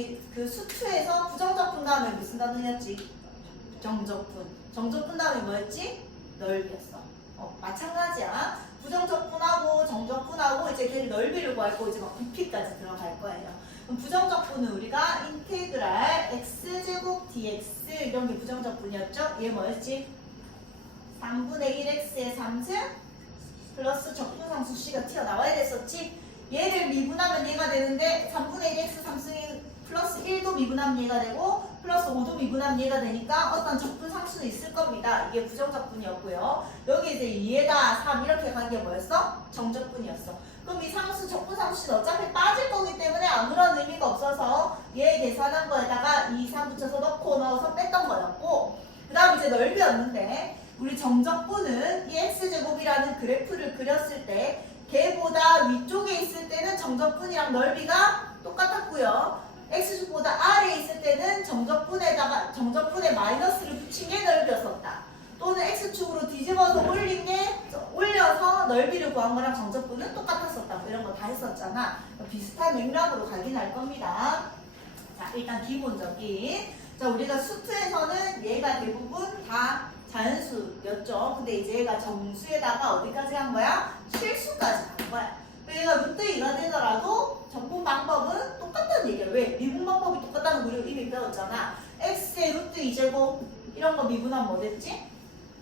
우리 그 수투에서 부정적분 다음에 무슨 단어였지? 정적분. 정적분 다음에 뭐였지? 넓이였어. 마찬가지야. 부정적분하고 정적분하고 이제 걔를 넓이를 구할 거 이제 막 부피까지 들어갈 거예요. 그럼 부정적분은 우리가 인테그랄 x제곱 dx 이런 게 부정적분이었죠? 얘 뭐였지? 3분의 1x의 3승 플러스 적분상수 c가 튀어나와야 됐었지? 얘를 미분하면 얘가 되는데 3분의 1x 3승이 플러스 1도 미분하면 얘가 되고 플러스 5도 미분하면 얘가 되니까 어떤 적분상수는 있을 겁니다. 이게 부정적분이었고요. 여기 이제 2에다 3 이렇게 간 게 뭐였어? 정적분이었어. 그럼 이 상수 적분상수는 어차피 빠질 거기 때문에 아무런 의미가 없어서 얘 계산한 거에다가 2, 3 붙여서 넣어서 뺐던 거였고 그 다음 이제 넓이였는데 우리 정적분은 이 x제곱이라는 그래프를 그렸을 때 걔보다 위쪽에 있을 때는 정적분이랑 넓이가 똑같았고요. x축보다 아래에 있을 때는 정적분에 마이너스를 붙인 게 넓이였었다. 또는 x축으로 뒤집어서 올려서 넓이를 구한 거랑 정적분은 똑같았었다. 이런 거 다 했었잖아. 비슷한 맥락으로 가긴 할 겁니다. 자, 일단 기본적인. 자, 우리가 수투에서는 얘가 대부분 다 자연수였죠. 근데 이제 얘가 정수에다가 어디까지 간 거야? 실수까지 간 거야. 얘가 루트 2가 되더라도 적분 방법은 똑같다는 얘기야. 왜? 미분 방법이 똑같다는 거 우리가 이미 배웠잖아. x의 루트 2제곱 이런 거 미분하면 뭐 됐지?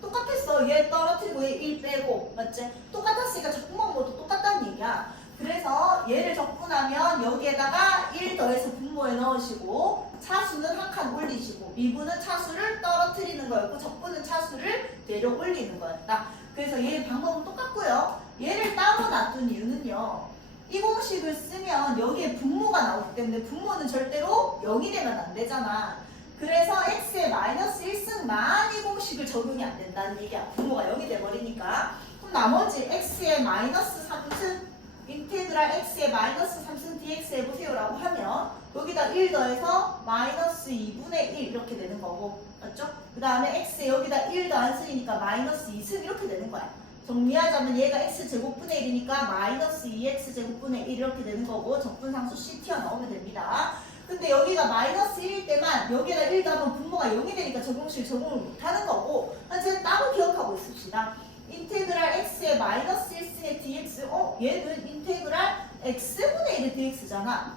똑같았어. 얘 떨어뜨리고 얘 1 빼고 맞지? 똑같았으니까 적분 방법도 똑같다는 얘기야. 그래서 얘를 적분하면 여기에다가 1 더해서 분모에 넣으시고 차수는 한 칸 올리시고 미분은 차수를 떨어뜨리는 거였고 적분은 차수를 내려 올리는 거였다. 그래서 얘 방법은 똑같고요. 얘를 따로 놔둔 이유는요. 이 공식을 쓰면 여기에 분모가 나오기 때문에 분모는 절대로 0이 되면 안 되잖아. 그래서 x의 마이너스 1승만 이 공식을 적용이 안 된다는 얘기야. 분모가 0이 돼버리니까. 그럼 나머지 x의 마이너스 3승 인테그랄 x의 마이너스 3승 dx 해보세요라고 하면 여기다 1 더해서 마이너스 2분의 1 이렇게 되는 거고 맞죠? 그 다음에 x 여기다 1 더한 승이니까 마이너스 2승 이렇게 되는 거야. 정리하자면 얘가 x제곱분의 1이니까 마이너스 2x제곱분의 1 이렇게 되는 거고 적분상수 c 튀어나오면 됩니다. 근데 여기가 마이너스 1일 때만 여기에다 1 더하면 분모가 0이 되니까 적용식 적용을 못하는 거고 쟤는 따로 기억하고 있읍시다. 인테그랄 x의 마이너스 1승의 dx 얘는 인테그랄 x분의 1의 dx잖아.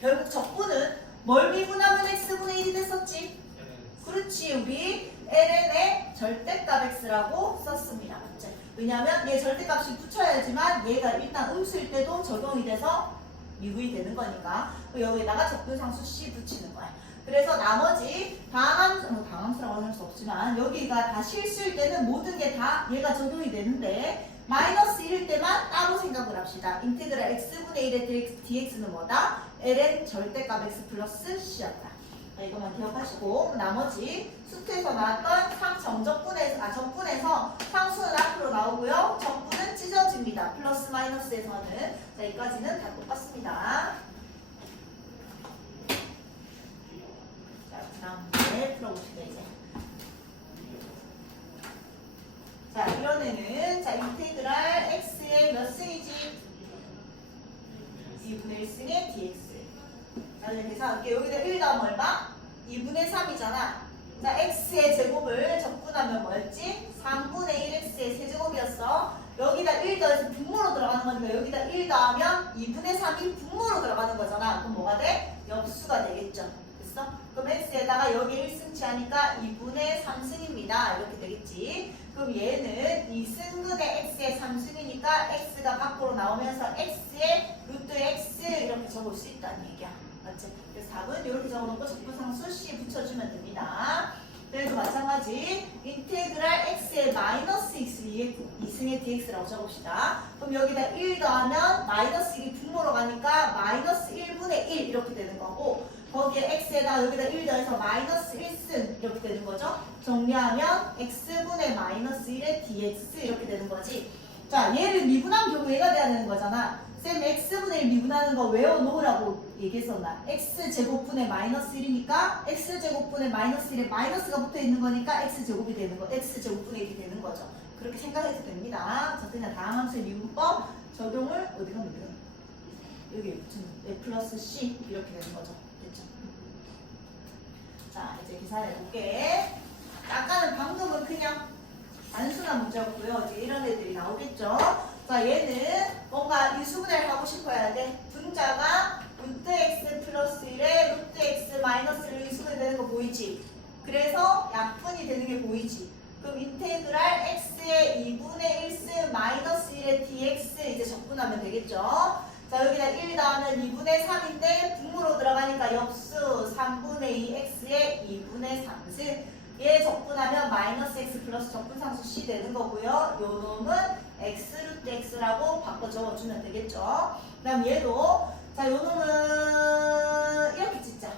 결국 적분은 뭘 미분하면 x분의 1이 됐었지? 그렇지. 우리 ln의 절대값 x라고 썼습니다. 맞지? 왜냐하면 얘 절대값이 붙여야지만 얘가 일단 음수일 때도 적용이 돼서 미분이 되는 거니까 여기다가 적분상수 c 붙이는 거야. 그래서 나머지 방함수라고 할 수 없지만 여기가 다 실수일 때는 모든 게 다 얘가 적용이 되는데 마이너스 1일 때만 따로 생각을 합시다. 인테그랄 x분의 1의 dx는 뭐다? ln 절대값 x 플러스 c였다. 이것만 기억하시고 나머지 수트에서 나왔던 정분에서 상수는 앞으로 나오고요. 적분은 찢어집니다. 플러스 마이너스에서는. 자, 여기까지는 다 똑같습니다. 자, 그 다음에 풀어봅시다 이제. 자, 이런 애는 자 인테그랄 x의 몇 승이지? 2분의 1승의 dx. 자, 그래서 여기다 1 더하면 얼마? 2분의 3이잖아. 자, x의 제곱을 적분하면 뭐였지? 3분의 1x의 세제곱이었어. 여기다 1 더해서 분모로 들어가는 거니까 여기다 1 더하면 2분의 3이 분모로 들어가는 거잖아. 그럼 뭐가 돼? 역수가 되겠죠. 됐어? 그럼 x에다가 여기 1승치 하니까 2분의 3승입니다. 이렇게 되겠지. 그럼 얘는 2승분의 x의 3승이니까 x가 밖으로 나오면서 x의 루트 x 이렇게 적을 수 있다는 얘기야. 맞지? 그래서 답은 이렇게 적어놓고 적분상수 c 붙여주면 됩니다. 그래도 마찬가지 인테그랄 x의 마이너스 2승의 dx라고 적읍시다. 그럼 여기다 1 더하면 마이너스 1이 분모로 가니까 마이너스 1분의 1 이렇게 되는 거고 거기에 x에다 여기다 1 더해서 마이너스 1승 이렇게 되는 거죠. 정리하면 x분의 마이너스 1의 dx 이렇게 되는 거지. 자, 얘를 미분하면 결국 얘가 돼야 되는 거잖아. 쌤 x분의 1 미분하는 거 외워놓으라고 얘기했었나? x제곱분의 마이너스 1이니까 x제곱분의 마이너스 1에 마이너스가 붙어있는 거니까 x제곱이 되는 거, x제곱분의 1이 되는 거죠. 그렇게 생각해도 됩니다. 자, 그냥 다항함수의 미분법 적용을 어디가 문제야? 여기 붙이면 A 플러스 C 이렇게 되는 거죠. 됐죠? 자, 이제 계산해 볼게. 아까는 방금은 그냥 단순한 문제였고요. 이제 이런 애들이 나오겠죠. 자, 얘는 뭔가 유수분해를 하고 싶어야 돼. 분자가 루트 x 플러스 1에 루트 x 마이너스 1로 유수분해 되는 거 보이지? 그래서 약분이 되는 게 보이지? 그럼 인테그랄 x의 2분의 1승 마이너스 1의 dx 이제 적분하면 되겠죠? 자, 여기다 1 더하면 2분의 3인데 분모로 들어가니까 역수 3분의 2 x의 2분의 3승 얘 적분하면 마이너스 x 플러스 적분상수 c 되는 거고요. 요 놈은 x 루트 x라고 바꿔 적어주면 되겠죠. 그 다음 얘도 자, 요 놈은 이렇게 찢자.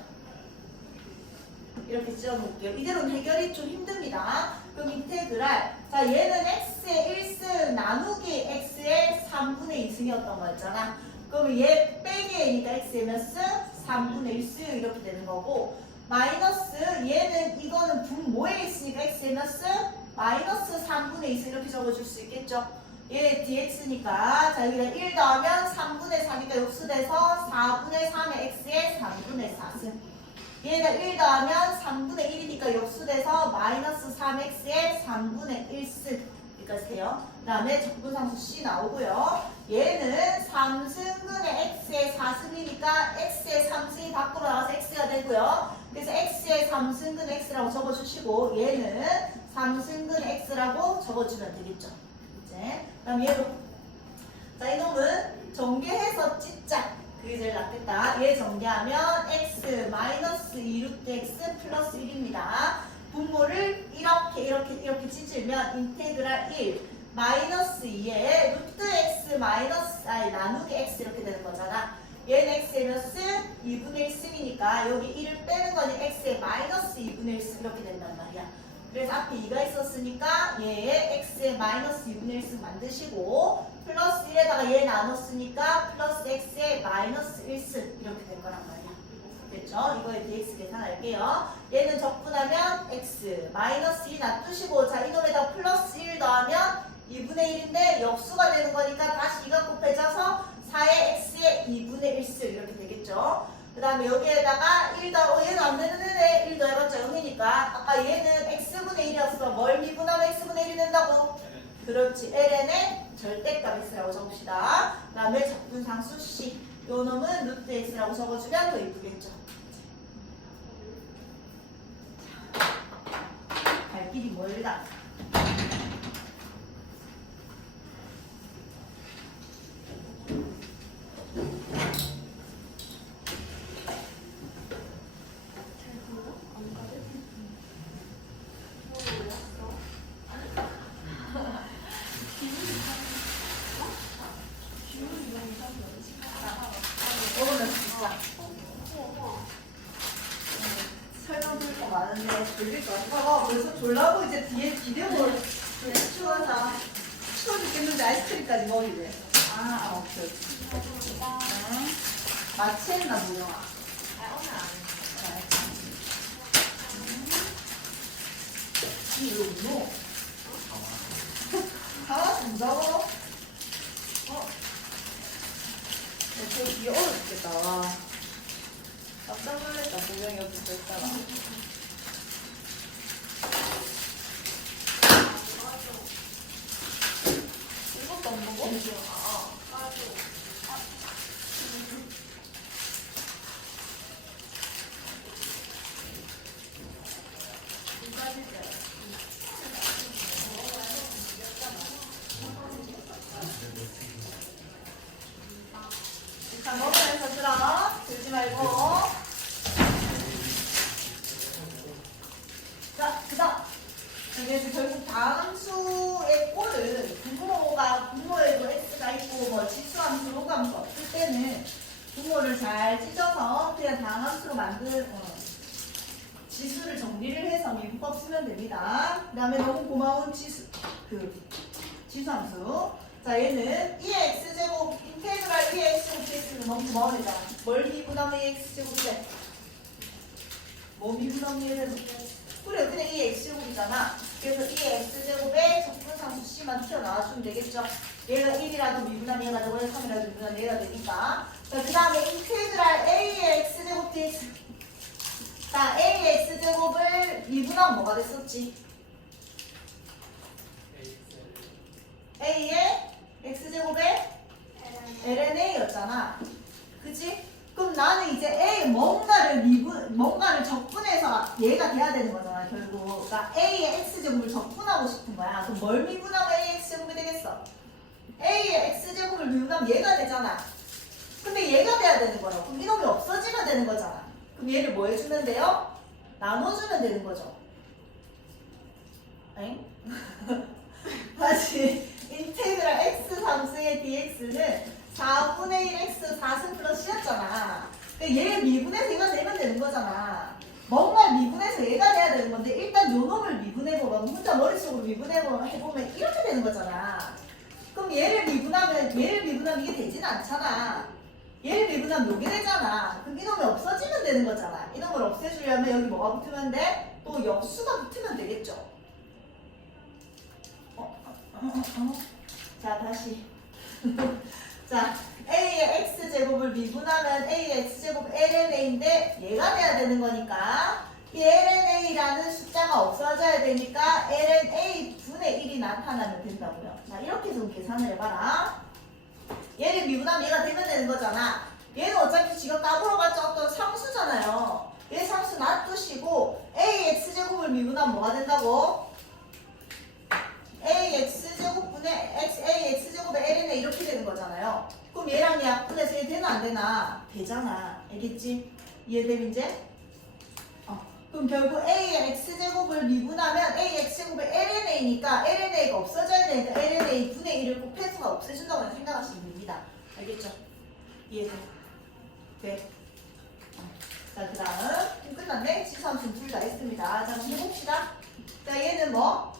이렇게 찢어놓을게요. 이대로는 해결이 좀 힘듭니다. 그럼 인테그랄 자, 얘는 x의 1승 나누기 x의 3분의 2승이었던 거였잖아. 그럼 얘 빼기 a니까 x의 몇 승? 3분의 1승 이렇게 되는 거고 마이너스 얘는 이거는 분모에 있으니까 x의 몇 승? 마이너스 3분의 2승 이렇게 적어줄 수 있겠죠. 얘 dx니까 자, 여기다 1 더하면 3분의 4니까 역수돼서 4분의 3의 x의 3분의 4승 얘가 1 더하면 3분의 1이니까 역수돼서 마이너스 3x의 3분의 1승 여기까지 돼요. 그 다음에 적분상수 c 나오고요. 얘는 3승근의 x의 4승이니까 x의 3승이 밖으로 나와서 x가 되고요. 그래서 x의 3승근 x라고 적어주시고 얘는 3승근 x라고 적어주면 되겠죠. 이제 그다음 얘도 자, 이놈은 전개해서 찢자. 그게 제일 낫겠다. 얘 전개하면 x 마이너스 2루트 x 플러스 1입니다. 분모를 이렇게 찢으면 인테그랄 1 마이너스 2에 루트 x 마이너스 나누기 x 이렇게 되는 거잖아. 얘는 x의 몇 승? 2분의 1승이니까 여기 1을 빼는 거니 x의 마이너스 2분의 1승 이렇게 된단 말이야. 그래서 앞에 2가 있었으니까 얘의 x의 마이너스 2분의 1승 만드시고 플러스 1에다가 얘 나눴으니까 플러스 x의 마이너스 1승 이렇게 될 거란 말이야. 됐죠? 이거에 dx 계산할게요. 얘는 적분하면 x 마이너스 2 놔두시고 자, 이놈에다 플러스 1 더하면 2분의 1인데 역수가 되는 거니까 다시 2가 곱해져서 4의 x의 2분의 1승 이렇게 되겠죠. 그 다음에 여기에다가 1 더, 얘는 안 되는데 1 더해봤자 0이니까 아까 얘는 x분의 1이었어. 뭘 미분하면 x분의 1이 된다고? 그렇지. ln의 절대값 x라고 적읍시다. 그 다음에 적분상수 c 요 놈은 루트 x라고 적어주면 더 이쁘겠죠. 갈 길이 멀다. 설명드릴 거 많은데 졸릴 것 같아. 벌써 졸라고 이제 뒤에 비데오를 추워서 추워 죽겠는데 아이스크림까지 먹이래. 오케이. 마취했나 보영아. 오늘 안 이거 뭐? 하나씩 무서워. 되게 귀여워 죽겠다. 깜짝 놀랐다. 보영이 옆에 있다가. 이것도 안 먹어? 자, 먹으면서 들어. 들지 말고. 자, 그 다음. 그래서 결국 다음 수의 꼴을 분모에도 x가 있고 뭐 지수함수, 로함수 없을 때는 분모를 잘 찢어서 그냥 다항함수로 지수를 정리를 해서 미분법 쓰면 됩니다. 그 다음에 너무 고마운 지수함수. 자, 얘는 2의 x제곱 인테그랄 2의 x제곱 dx는 너무 고마운 애잖아. 뭘 미분하면 2의 x제곱인데? 뭐 미분하면 2의 그래, 그냥 2의 x제곱이잖아. 그래서 2의 x제곱에 적분상수 c만 튀어나와주면 되겠죠. 얘가 1이라도 미분하면 얘가 되고 3이라도 미분하면 얘가 되니까. 자, 그 다음에 인테그랄 a의 x제곱 dx. 자, a의 x제곱을 미분하면 뭐가 됐었지? a의 x제곱에 lna였잖아. 그치? 그럼 나는 이제 a 뭔가를 적분해서 얘가 돼야 되는 거잖아, 결국. 그러니까 a의 x제곱을 적분하고 싶은 거야. 그럼 뭘 미분하면 a의 x제곱이 되겠어? a의 x제곱을 미분하면 얘가 되잖아. 근데 얘가 돼야 되는 거라고. 그럼 이놈이 없어지면 되는 거잖아. 그럼 얘를 뭐 해주면 돼요? 나눠주면 되는 거죠. 엥? 다시 인테그랄 x 상수의 dx는 4분의 1 x 4승 플러스 c였잖아. 그러니까 얘 미분해서 얘가 되면 되는 거잖아. 뭔가 미분해서 얘가 돼야 되는 건데 일단 요 놈을 미분해보면 혼자 머릿속으로 미분해보면 이렇게 되는 거잖아. 그럼 얘를 미분하면 이게 되진 않잖아. 얘를 미분하면 요게 되잖아. 그럼 이놈이 없어지면 되는 거잖아. 이놈을 없애주려면 여기 뭐가 붙으면 돼? 또 역수가 붙으면 되겠죠. 자, 다시. 자, a의 x제곱을 미분하면 a의 x제곱 lna인데 얘가 돼야 되는 거니까 이 lna라는 숫자가 없어져야 되니까 lna 분의 1이 나타나면 된다고요. 자, 이렇게 좀 계산을 해봐라. 얘를 미분하면 얘가 되면 되는 거잖아. 얘는 어차피 지금 까불어봤자 어떤 상수잖아요. 얘 상수 놔두시고 a의 x제곱을 미분하면 뭐가 된다고? a x제곱분의 a x제곱의 ln에 이렇게 되는 거잖아요. 그럼 얘랑 얘 약분해서 얘 되나 안 되나? 되잖아. 알겠지? 이해됨 이제? 그럼 결국 a의 x제곱을 미분하면 a x제곱의 lna니까 lna가 없어져야 되니까 lna 분의 1을 곱해서 없애준다고 생각하시면 됩니다. 알겠죠? 이해돼? 네. 자, 그 다음 끝났네. 지수함수는 둘 다 했습니다. 자, 그럼 해봅시다. 자, 얘는 뭐?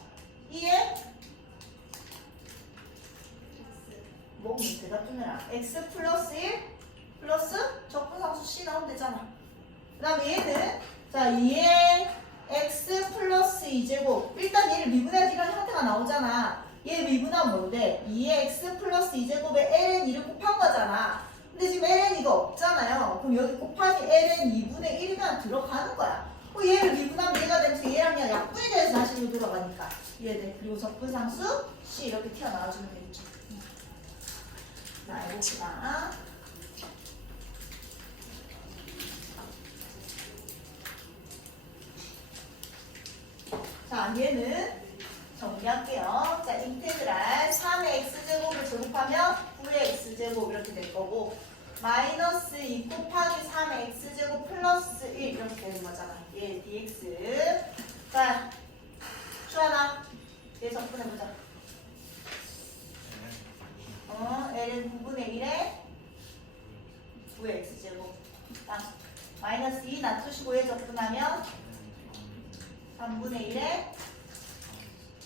2에 뭐 대답 좀 해라. x 플러스 1 플러스 적분상수 c 나오면 되잖아. 그 다음에 얘는 자 2에 x 플러스 2제곱 일단 얘를 미분해야지 이런 형태가 나오잖아. 얘 미분하면 뭔데? 2에 x 플러스 2제곱에 ln 2를 곱한 거잖아. 근데 지금 ln 2가 없잖아요. 그럼 여기 곱하기 ln 2분의 1이면 들어가는 거야. 얘를 미분하면 얘가 되면서 얘랑 그냥 약분이 돼서 다시 로 들어가니까 이해돼. 그리고 적분상수 C 이렇게 튀어나와주면 되겠죠. 자, 해봅시다. 자, 얘는 정리할게요. 자, 인테그랄 3의 x제곱을 제곱하면 9의 x제곱 이렇게 될 거고 마이너스 2 곱하기 3의 x제곱 플러스 1 이렇게 되는 거잖아. 얘 dx. 자, 수아나 얘 적분해보자. l은 9분의 1에 9의 x제곱 마이너스 2 놔두시고 얘 적분하면 3분의 1에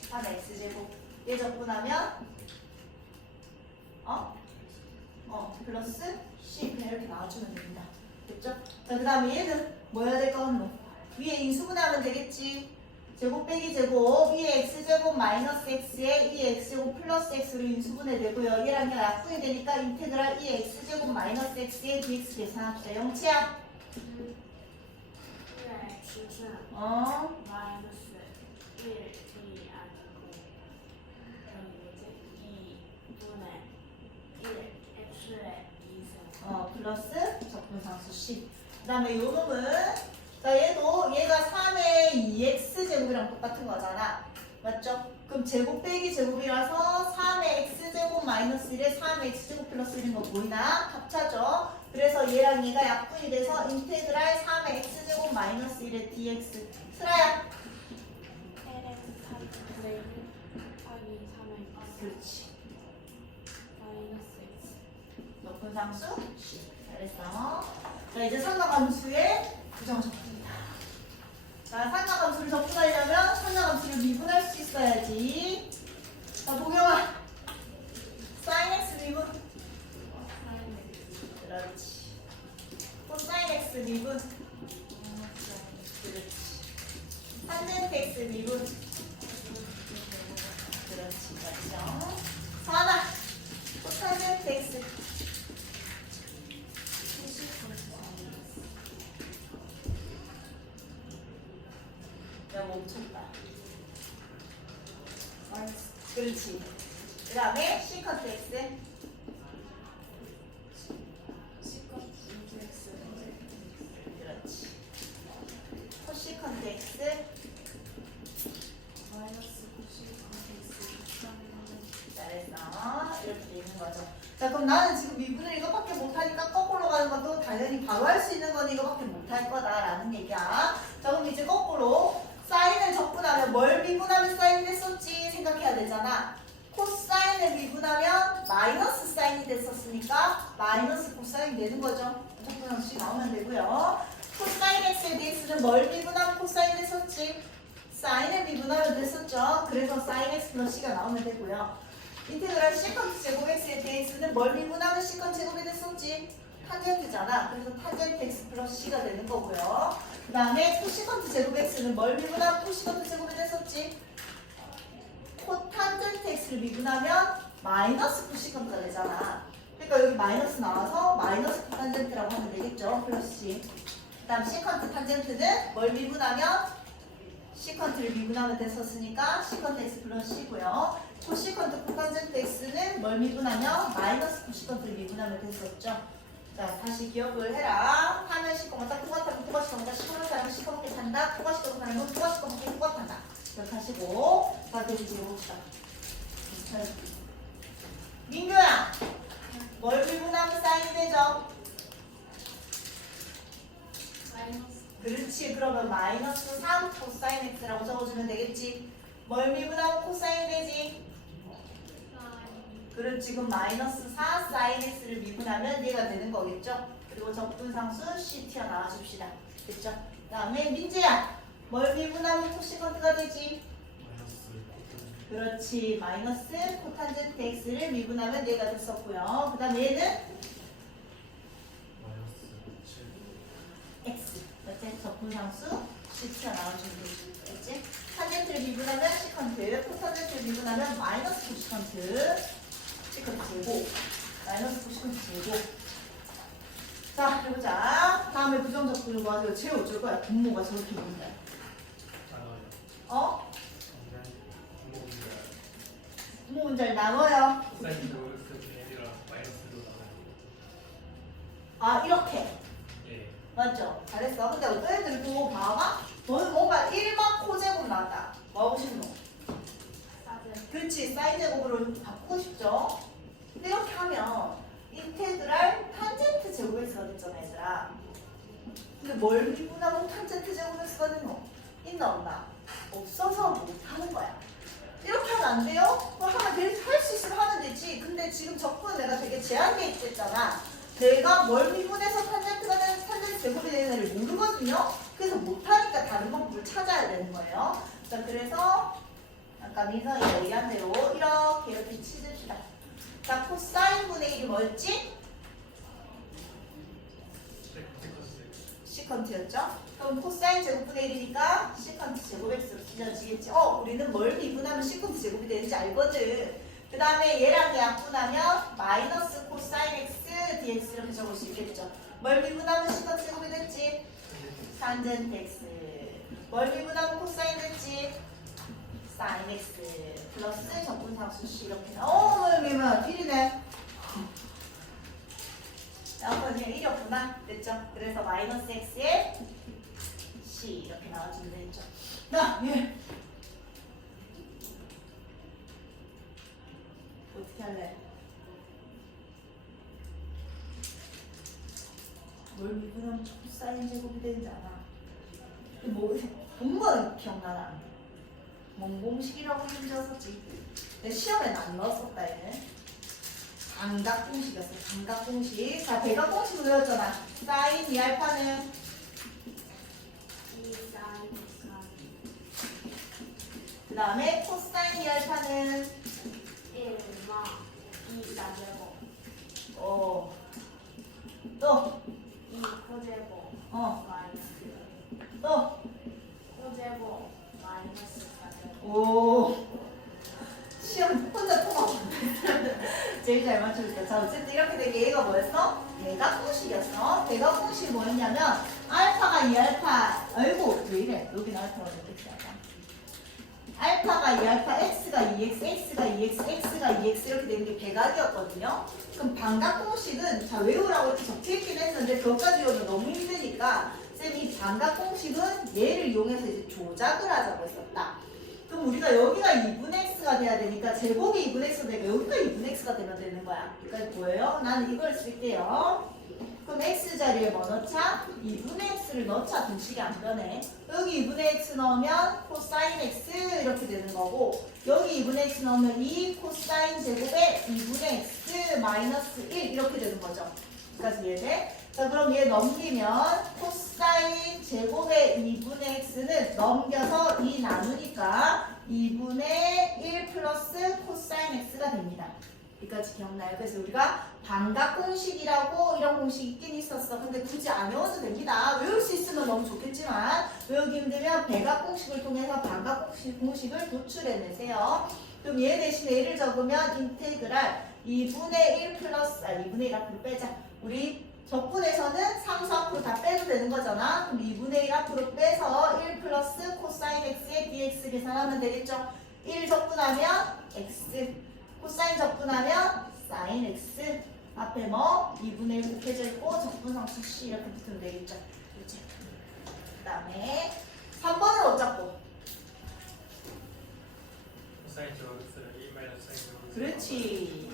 3의 x제곱 얘 적분하면 플러스 c 그냥 이렇게 나와주면 됩니다. 됐죠? 자, 그 다음에 얘는 뭐 해야 될까? 위에 인수분해하면 되겠지. 제곱 빼기 제곱 2의 x제곱 마이너스 x에 2의 x제곱 플러스 x로 인수분해 되고요. 얘랑 얘가 약분이 되니까 인테그랄 2의 x제곱 마이너스 x에 dx 계산합시다. 영치야. 마이너스 1, 2 아니고 여기 이제 2분의 1 x에 2승 플러스 적분상수 c. 그 다음에 요 놈은 자 얘가 3의 2x제곱이랑 똑같은 거잖아. 맞죠? 그럼 제곱 빼기 제곱이라서 3의 x제곱 마이너스 1에 3의 x제곱 플러스 1인 거 보이나? 합차죠. 그래서 얘랑 얘가 약분이 돼서 인테그랄 3의 x제곱 마이너스 1의 dx. 슬아야. ln 3분의 1 곱하기 3의 x 그렇지. 마이너스 x 적분상수 c. 잘했어. 자, 이제 삼각함수의 부정적분이다. 자, 삼각함수를 적분하려면 삼각함수를 미분할 수 있어야지. 자, 보경아. sin x 미분. 그렇지. 코사인 x 미분. 그렇지. 탄젠트 x 미분. 그렇지. 맞죠? 서하나. 코탄젠트 x. 야 멈췄다. 그렇지. 그 다음에 시컨트 x. 그렇지. 코시컨트 x. 잘했어. 이렇게 되는 거죠. 자, 그럼 나는 지금 미분을 이것밖에 못하니까 거꾸로 가는 것도 당연히 바로 할 수 있는 건 이거밖에 못할 거다라는 얘기야. 자, 그럼 이제 거꾸로 사인을 적분하면 뭘 미분하면 사인이 됐었지 생각해야 되잖아. 코사인을 미분하면 마이너스 사인이 됐었으니까 마이너스 코사인이 되는 거죠. 적분함수씩 나오면 되고요. 코사인 x에 dx는 뭘 미분하면 코사인이 됐었지? 사인을 미분하면 됐었죠. 그래서 사인 x 플러스 c가 나오면 되고요. 인테그랄 시컨트 제곱 x에 dx는 뭘 미분하면 시컨트 제곱이 됐었지? 탄젠트잖아. 그래서 탄젠트 x 플러스 c가 되는 거고요. 그 다음에 코시컨트 제곱 x는 뭘 미분하면 코시컨트 제곱이 됐었지? 코탄젠트 x를 미분하면 마이너스 코시컨트가 되잖아. 그러니까 여기 마이너스 나와서 마이너스 코탄젠트라고 하면 되겠죠. 플러스 c. 그 다음 시컨트 탄젠트는 뭘 미분하면 시컨트를 미분하면 됐었으니까 시컨트 x 플러스 c고요. 코시컨트 코탄젠트 x는 뭘 미분하면 마이너스 코시컨트를 미분하면 됐었죠. 자, 다시 기억을 해라. 하면 시꺼멓다, 똑같다면 똑같이 시꺼멓다, 시커먼 사람은 시커멓게 산다, 똑같이 시커먼 사람은 똑같이 시커멓게 똑같한다. 기억하시고, 자, 계속 해봅시다. 민규야, 뭘 미분하면 사인이 되죠? 그렇지. 그러면 마이너스 3 코사인 x라고 적어주면 되겠지. 뭘 미분하면 코사인이 되지? 그렇지. 그럼 마이너스 4 사인 x를 미분하면 얘가 되는 거겠죠. 그리고 적분상수 c 튀어나와 줍시다. 됐죠? 그 다음에 민재야, 뭘 미분하면 코시컨트가 되지? 그렇지. 마이너스 코탄젠트 x를 미분하면 얘가 됐었고요. 그 다음 얘는 x. 그렇지? 적분상수 c 튀어나와주면 되지. 그렇지? 탄젠트를 미분하면 시컨트, 코탄젠트를 미분하면 마이너스 코시컨트, 시컨트 제곱, 마이너스 코시컨트 제곱. 자, 해보자. 다음에 부정적 분모 가지고 제일 어쩔 거야. 분모가 저렇게 있는데. 어? 분모 문제를 나눠요. 아, 이렇게. 맞죠? 잘했어. 근데 어떤 애들이 그거 봐봐? 너는 뭔가 1만 코제곱 나왔다. 뭐 하고 싶노? 그렇지. 사인 제곱으로 바꾸고 싶죠? 근데 이렇게 하면 인테그랄 탄젠트 제곱 x가 됐잖아, 얘들아. 근데 뭘 미분하면 탄젠트 제곱 x가 되노? 있나 없나? 없어서 못하는 거야. 이렇게 하면 안 돼요? 그럼 하면 할 수 있으면 하면 되지. 근데 지금 적분은 내가 되게 제한돼 있겠잖아. 내가 뭘 미분해서 탄젠트가 되는 탄젠트 제곱이 되는 애를 모르거든요. 그래서 못하니까 다른 방법을 찾아야 되는 거예요. 자, 그래서 아까 민성이가 얘기한 대로 이렇게 치줍시다. 자, 코사인 분의 1이 뭐였지? 시컨트였죠? 그럼 코사인 제곱분의 1이니까 시컨트 제곱 x로 찢어지겠지. 우리는 뭘 미분하면 시컨트 제곱이 되는지 알거든. 그 다음에 얘랑 약분하면 마이너스 코사인 x dx 이렇게 적을 수 있겠죠. 뭘 미분하면 시컨트 제곱이 됐지? 탄젠트 x. 뭘 미분하면 코사인 됐지? 사인 x 플러스 적분상수 c 이렇게 뭐야 1이네. 나머지 그냥 1이었구나. 됐죠? 그래서 마이너스 x에 c 이렇게 나와주면 되겠죠. 나 예. 어떻게 할래? 뭘 미분하면 코사인 제곱이 되는지 알아? 뭐 본거는 기억나나? 뭔 공식이라고 힘들었었지. 근데 시험에는 안 넣었었다 얘는. 감각공식이었어. 감각공식. 자, 대각공식을 외웠잖아. 사인 2알파는 그 다음에 코사인 2알파는 1마 2자제곱 또 2 코제곱 마이너스 또 코제곱 마이너스 4제곱 오. 시험 혼자 통하고 제일 잘 맞춰줬다. 자, 어쨌든 이렇게 된 게 얘가 뭐였어? 대각공식이었어. 대각공식이 뭐였냐면 알파가 2알파, 아이고 왜 이래? 여기는 알파가 X야. 알파가 2알파, x가 2x, x가 2x, x가 2x 이렇게 되는 게 대각이었거든요. 그럼 반각공식은 자 외우라고 이렇게 적혀있긴 했는데 그것까지 외우면 너무 힘드니까 쌤이 이 반각공식은 얘를 이용해서 이제 조작을 하자고 했었다. 그럼 우리가 여기가 2분의 x가 돼야 되니까 제곱이 2분의 x가 되고 여기가 2분의 x가 되면 되는 거야. 그러니까 뭐예요? 나는 이걸 쓸게요. 그럼 x 자리에 뭐 넣자? 2분의 x를 넣자. 공식이 안 변해. 여기 2분의 x 넣으면 코사인 x 이렇게 되는 거고 여기 2분의 x 넣으면 2 코사인 제곱에 2분의 x 마이너스 1 이렇게 되는 거죠. 여기까지 이해돼? 자 그럼 얘 넘기면 코사인 제곱의 2분의 x는 넘겨서 2 나누니까 2분의 1 플러스 코사인 x가 됩니다. 여기까지 기억나요? 그래서 우리가 반각공식이라고 이런 공식이 있긴 있었어. 근데 굳이 안 외워도 됩니다. 외울 수 있으면 너무 좋겠지만 외우기 힘들면 대각공식을 통해서 반각공식을 도출해내세요. 그럼 얘 대신에 얘를 적으면 인테그랄 2분의 1 플러스 2분의 1 앞으로 빼자. 우리 적분에서는 상수 앞으로 다 빼도 되는 거잖아. 그럼 2분의 1 앞으로 빼서 1 플러스 코사인 x의 dx 계산하면 되겠죠. 1 적분하면 x, 코사인 적분하면 사인 x, 앞에 뭐 2분의 1 곱해져 있고 적분상수 c 이렇게 붙으면 되겠죠. 그렇지? 그 다음에 3번은 어쩌고? 코사인 제곱을 1 마이너스 사인 제곱. 그렇지.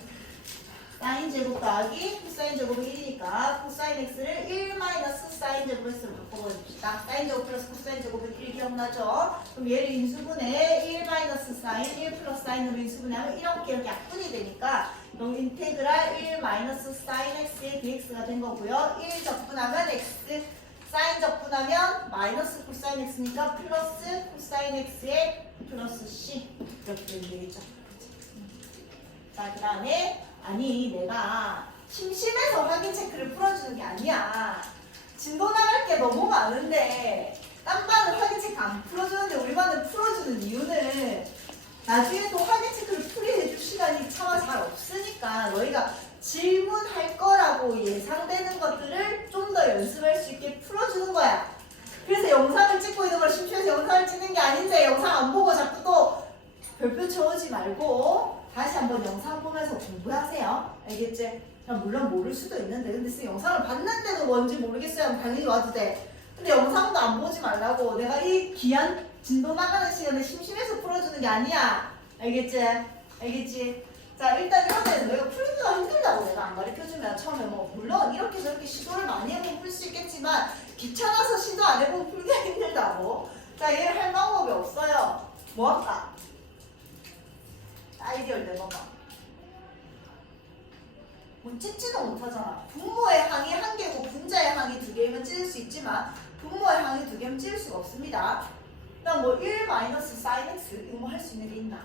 사인 제곱 더하기 코사인 제곱이 1이니까 코사인 x를 1 마이너스 사인 제곱 x로 바꿔버립시다. 사인 제곱 플러스 코사인 제곱은 1 기억나죠? 그럼 얘를 인수분해 1 마이너스 사인 1 플러스 사인으로 인수분해하면 이렇게 약분이 되니까 그럼 인테그랄 1 마이너스 사인 x의 dx가 된 거고요. 1 적분하면 x, 사인 적분하면 마이너스 코사인 x니까 플러스 코사인 x의 플러스 c 이렇게 되면 되겠죠. 자, 그 다음에 아니 내가 심심해서 확인 체크를 풀어주는 게 아니야. 진도 나갈 게 너무 많은데 딴 반은 확인 체크 안 풀어주는데 우리 반은 풀어주는 이유는 나중에 또 확인 체크를 풀이해줄 시간이 차마 잘 없으니까 너희가 질문할 거라고 예상되는 것들을 좀 더 연습할 수 있게 풀어주는 거야. 그래서 영상을 찍고 있는 걸 심심해서 영상을 찍는 게 아닌데 영상 안 보고 자꾸 또 별표 채우지 말고 다시 한번 영상 보면서 공부하세요. 알겠지? 물론 모를 수도 있는데 근데 쌤 영상을 봤는데도 뭔지 모르겠어요 하면 당연히 와도 돼. 근데 영상도 안 보지 말라고. 내가 이 귀한 진도 나가는 시간에 심심해서 풀어주는 게 아니야. 알겠지? 알겠지? 자 일단 이번에는 너희가 풀기가 힘들다고 내가 안 가르쳐주면 처음에 뭐 물론 이렇게 저렇게 시도를 많이 해보면 풀 수 있겠지만 귀찮아서 시도 안 해보면 풀기가 힘들다고. 자 얘를 할 방법이 없어요. 뭐 할까? 아이디어를 내봐봐. 뭐 찢지는 못하잖아. 분모의 항이 한 개고 분자의 항이 두 개면 찢을 수 있지만 분모의 항이 두 개면 찢을 수가 없습니다. 그다음 뭐 1 마이너스 사인 x 이거 뭐 할 수 있는 게 있나?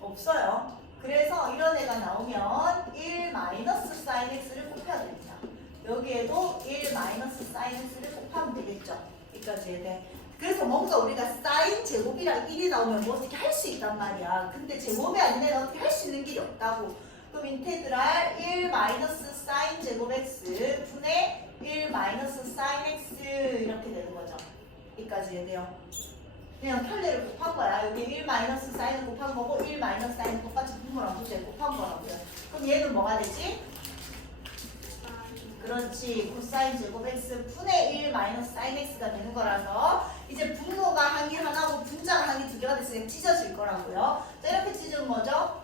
없어요. 그래서 이런 애가 나오면 1 마이너스 사인 x를 곱해야 됩니다. 여기에도 1 마이너스 사인 x를 곱하면 되겠죠. 여기까지 해야 돼. 그래서 뭔가 우리가 사인 제곱이랑 1이 나오면 뭐 어떻게 할 수 있단 말이야. 근데 제곱이 아닌 애는 어떻게 할 수 있는 길이 없다고. 그럼 인테그랄 1 마이너스 사인 제곱 x 분의 1 마이너스 사인 x 이렇게 되는 거죠. 여기까지 해야 돼요. 그냥 편례를 곱한 거야. 여기 1 마이너스 사인을 곱한 거고 1 마이너스 사인은 똑같이 분모랑 도시에 곱한 거라고요. 그럼 얘는 뭐가 되지? 그렇지. 코사인 제곱 x 분의 1 마이너스 사인 x가 되는 거라서 이제 분모가 항이 하나고 분자가 항이 두 개가 됐으니까 찢어질 거라고요. 자 이렇게 찢으면 뭐죠?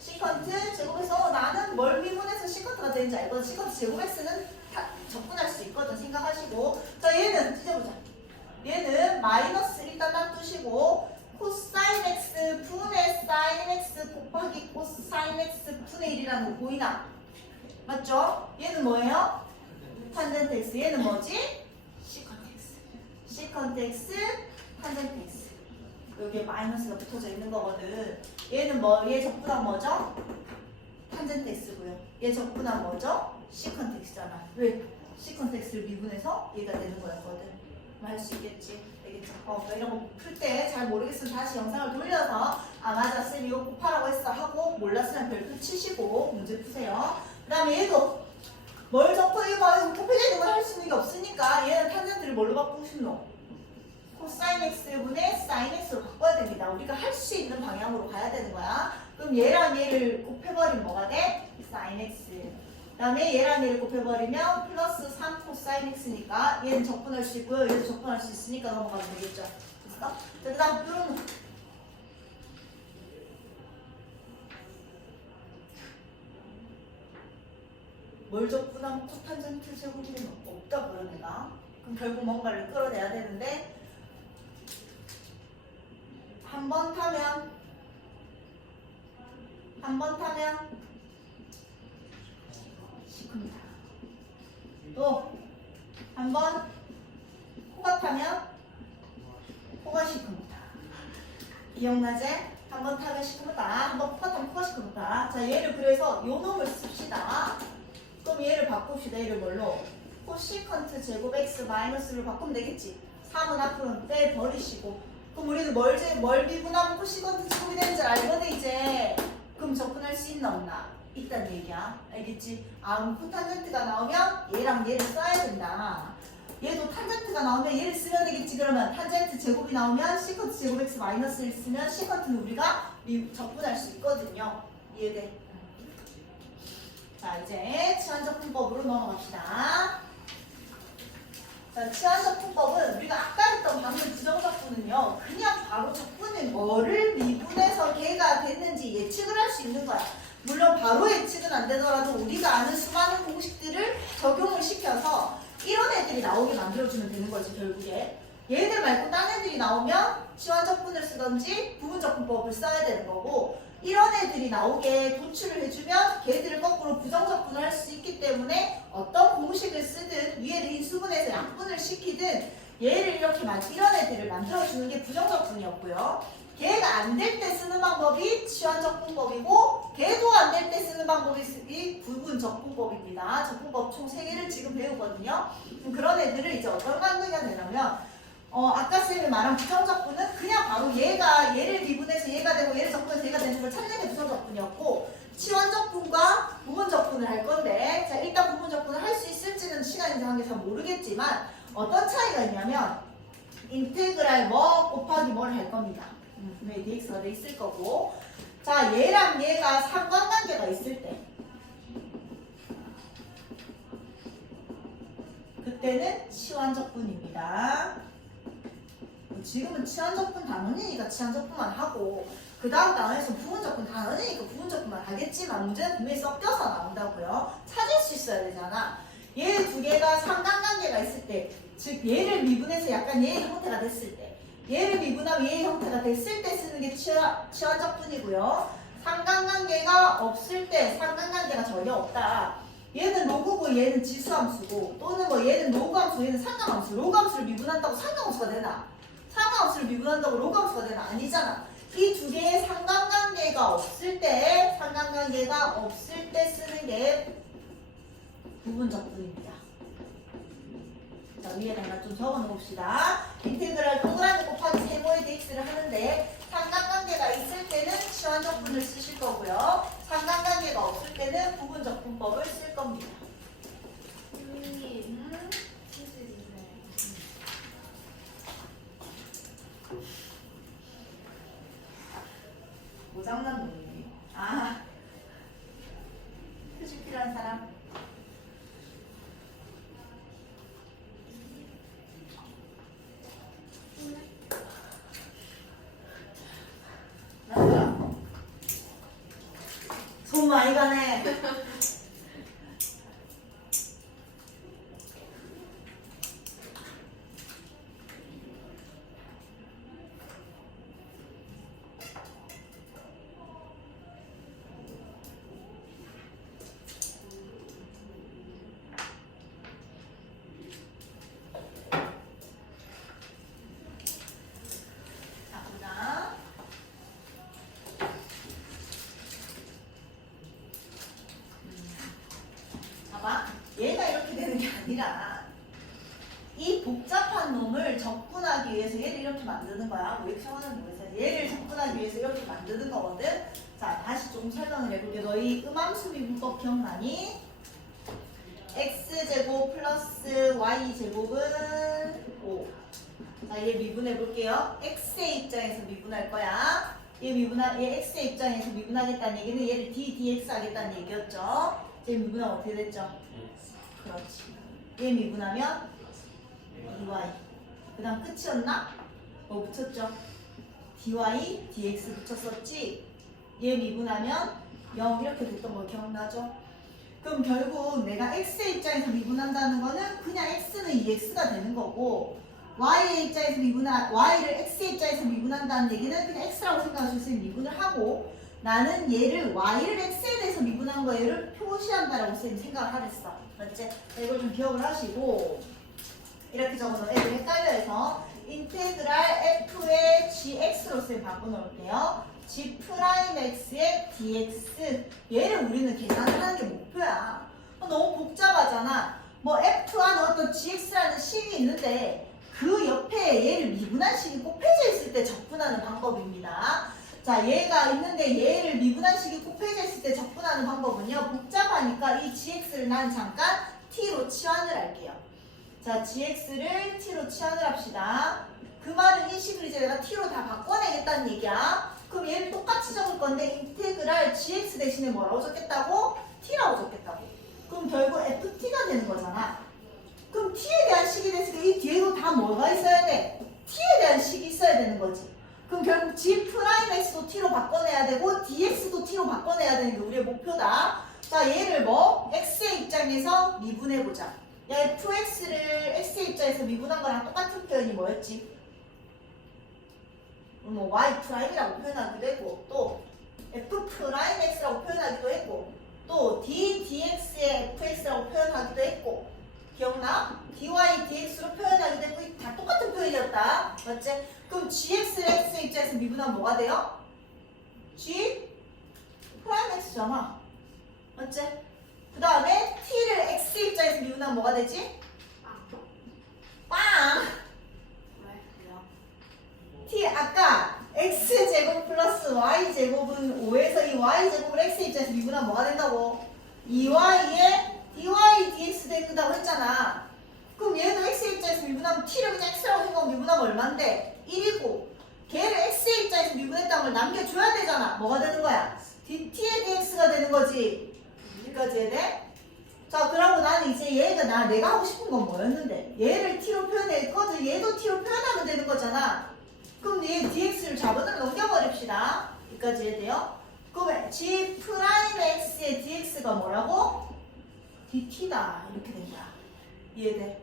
시컨트 제곱에서 나는 뭘 미분해서 시컨트가 되는지 알거든. 시컨트 제곱 x는 다 접근할 수 있거든. 생각하시고 자 얘는 찢어보자. 얘는 마이너스 일단 놔두시고 코사인 x 분의 사인 x 곱하기 코사인 x 분의 1이라는 거 보이나? 맞죠? 얘는 뭐예요? 탄젠트 x. 얘는 뭐지? 시컨트 x. 시컨트 x, 탄젠트 x. 여기에 마이너스가 붙어져 있는 거거든. 얘는 뭐? 얘 적분한 뭐죠? 탄젠트 x고요. 얘 적분한 뭐죠? 시컨트 x잖아. 왜? 시컨트 x를 미분해서 얘가 되는 거였거든. 할 수 있겠지. 알겠죠? 그러니까 이런 거 풀 때 잘 모르겠으면 다시 영상을 돌려서 아 맞아 쌤 이거 곱하라고 했어 하고 몰랐으면 별표 치시고 문제 푸세요. 그 다음에 얘도 뭘 적고 이거 곱해져 있는 걸 할 수 있는 게 없으니까 얘는 탄젠트를 뭘로 바꾸고 싶노? 코사인 x분의 사인 x로 바꿔야 됩니다. 우리가 할 수 있는 방향으로 가야 되는 거야. 그럼 얘랑 얘를 곱해버리면 뭐가 돼? 사인 x. 그 다음에 얘랑 얘를 곱해버리면 플러스 3 코사인 x니까 얘는 적분할 수 있고요. 얘도 적분할 수 있으니까 넘어가면 되겠죠. 됐어? 자, 그 다음 뾰로는 뭘 적분하면 코탄젠트 제곱이는 없다 그런 애가. 그럼 결국 뭔가를 끌어내야 되는데 한 번 타면 시큽니다. 또 한 번 코가 타면 코가 시큽니다. 기억나지? 한 번 타면 시큼하다. 한 번 코가 타면 코가 시큼하다. 자, 얘를 그래서 요 놈을 씁시다. 그럼 얘를 바꿉시다. 얘를 뭘로? 코시컨트 제곱 x 마이너스를 바꾸면 되겠지. 3은 앞으로 빼버리시고. 그럼 우리는 뭘 미분하면 코시컨트 제곱이 되는 줄 알거든 이제. 그럼 접근할 수 있나 없나? 있다는 얘기야. 알겠지? 아, 코탄젠트가 나오면 얘랑 얘를 써야 된다. 얘도 탄젠트가 나오면 얘를 쓰면 되겠지. 그러면 탄젠트 제곱이 나오면 시컨트 제곱 x 마이너스를 쓰면 시컨트는 우리가 적분할 수 있거든요. 이해돼? 자, 이제 치환적분법으로 넘어갑시다. 자, 치환적분법은 우리가 아까 했던 방금 부정적분은요. 그냥 바로 적분이 뭐를 미분해서 걔가 됐는지 예측을 할 수 있는 거야. 물론 바로 예측은 안 되더라도 우리가 아는 수많은 공식들을 적용을 시켜서 이런 애들이 나오게 만들어주면 되는 거지 결국에. 얘들 말고 딴 애들이 나오면 치환적분을 쓰던지 부분적분법을 써야 되는 거고 이런 애들이 나오게 도출을 해주면 걔들을 거꾸로 부정적분을 할 수 있기 때문에 어떤 공식을 쓰든 위에를 인수분해서 약분을 시키든 얘를 이렇게 이런 애들을 만들어주는 게 부정적분이었고요. 걔가 안 될 때 쓰는 방법이 치환적분법이고 걔도 안 될 때 쓰는 방법이 부분적분법입니다. 적분법 총 3개를 지금 배우거든요. 그런 애들을 이제 어떤 관계가 되냐면 아까 쌤이 말한 부정적분은 그냥 바로 얘를 미분해서 얘가 되고 얘를 적분해서 얘가 되는 걸 찾는 게 부정적분이었고 치환적분과 부분적분을 할 건데 자 일단 부분적분을 할 수 있을지는 시간이 정한 게 잘 모르겠지만 어떤 차이가 있냐면 인테그랄 뭐 곱하기 뭐를 할 겁니다. 분명히 dx가 돼 있을 거고 자 얘랑 얘가 상관관계가 있을 때 그때는 치환적분입니다. 지금은 치환적분 단원이니까 치환적분만 하고 그 다음 단원에서 부분적분 단원이니까 부분적분만 하겠지만 문제는 분명히 섞여서 나온다고요. 찾을 수 있어야 되잖아. 얘 두 개가 상관관계가 있을 때 즉 얘를 미분해서 약간 얘의 형태가 됐을 때 얘를 미분하면 얘의 형태가 됐을 때 쓰는 게 치환적분이고요. 상관관계가 없을 때 상관관계가 전혀 없다. 얘는 로그고 얘는 지수함수고 또는 뭐 얘는 로그함수 얘는 상관함수 로그함수를 미분한다고 상관함수가 되나? 상관함수를 미분한다고 로그함수가 되나? 아니잖아. 이 두 개의 상관관계가 없을 때 쓰는 게 부분적분입니다. 자, 위에다가 좀 적어놓읍시다. 인테그랄 동그라미 곱하기 세모의 dx를 하는데 상관관계가 있을 때는 치환적분을 쓰실 거고요. 상관관계가 없을 때는 부분적분법을 쓸 겁니다. 선생님, 퀴즈 주세요. 고장난 놈이네. 아, 휴지 필요한 사람? 나보다 손 많이 가네. 자, 보자. 이 복잡한 놈을 접근하기 위해서 얘를 이렇게 만드는 거야. 왜 이렇게 하는 거야? 얘를 접근하기 위해서 이렇게 만드는 거거든. 자, 다시 좀 설명을 해볼게. 너희 음함수 미분법 기억나니? x제곱 플러스 y제곱은 5. 자, 얘 미분해볼게요. x의 입장에서 미분할 거야. 얘 x의 입장에서 미분하겠다는 얘기는 얘를 dx 하겠다는 얘기였죠. 얘 미분하면 어떻게 됐죠? 그렇지. 얘 미분하면 dy. 그 다음 끝이었나? 뭐 붙였죠? dy, dx 붙였었지? 얘 미분하면 0 이렇게 됐던 거 기억나죠? 그럼 결국 내가 x의 입장에서 미분한다는 거는 그냥 x는 2x가 되는 거고 y의 입장에서 y를 x의 입장에서 미분한다는 얘기는 그냥 x라고 생각할 수 있으면 미분을 하고 나는 얘를 y를 x에 대해서 미분한 거를 표시한다라고 선생님 생각을 하랬어. 맞지? 이걸 좀 기억을 하시고 이렇게 적어서 애들 헷갈려해서 인테그랄 f의 gx로 쌤 바꿔놓을게요. g'x의 dx 얘를 우리는 계산을 하는 게 목표야. 너무 복잡하잖아. 뭐 f 안에 어떤 gx라는 식이 있는데 그 옆에 얘를 미분한 식이 곱해져 있을 때 접근하는 방법입니다. 자, 얘가 있는데 얘를 미분한 식이 곱해져 있을 때 접근하는 방법은요. 복잡하니까 이 gx를 난 잠깐 t로 치환을 할게요. 자, gx를 t로 치환을 합시다. 그 말은 이 식을 이제 내가 t로 다 바꿔내겠다는 얘기야. 그럼 얘를 똑같이 적을 건데 인테그랄 gx 대신에 뭐라고 적겠다고? t라고 적겠다고. 그럼 결국 ft가 되는 거잖아. 그럼 t에 대한 식이 됐으니까 이 뒤에도 다 뭐가 있어야 돼? t에 대한 식이 있어야 되는 거지. 그럼 결국 g'x도 t로 바꿔내야 되고 dx도 t로 바꿔내야 되는 게 우리의 목표다. 자, 얘를 뭐? x의 입장에서 미분해보자. 야, fx를 x의 입장에서 미분한 거랑 똑같은 표현이 뭐였지? 뭐 y'이라고 표현하기도 했고 또 f'x라고 표현하기도 했고 또 ddx의 fx라고 표현하기도 했고 기억나? dy, dx로 표현하기도 했고 다 똑같은 표현이었다. 맞지? 그럼 gx를 x의 입장에서 미분하면 뭐가 돼요? g 프라임 x잖아. 맞지? 그 다음에 t를 x의 입장에서 미분하면 뭐가 되지? 빵! t 아까 x제곱 플러스 y제곱은 5에서 이 y제곱을 x의 입장에서 미분하면 뭐가 된다고? 2y에 dy dx 된다고 했잖아. 그럼 얘도 x의 입장에서 미분하면 t를 그냥 x라고 생각하면 미분하면 얼만데? 1이고 걔를 x의 입장에서 미분했다는 걸 남겨줘야 되잖아. 뭐가 되는 거야? t의 dx가 되는 거지. 여기까지 해야 돼? 자, 그러고 나는 이제 내가 하고 싶은 건 뭐였는데? 얘를 t로 표현했거든. 얘도 t로 표현하면 되는 거잖아. 그럼 얘 dx를 좌변으로 넘겨버립시다. 여기까지 해야 돼요? 그럼 g'x의 dx가 뭐라고? dt다. 이렇게 된 거야. 이해돼?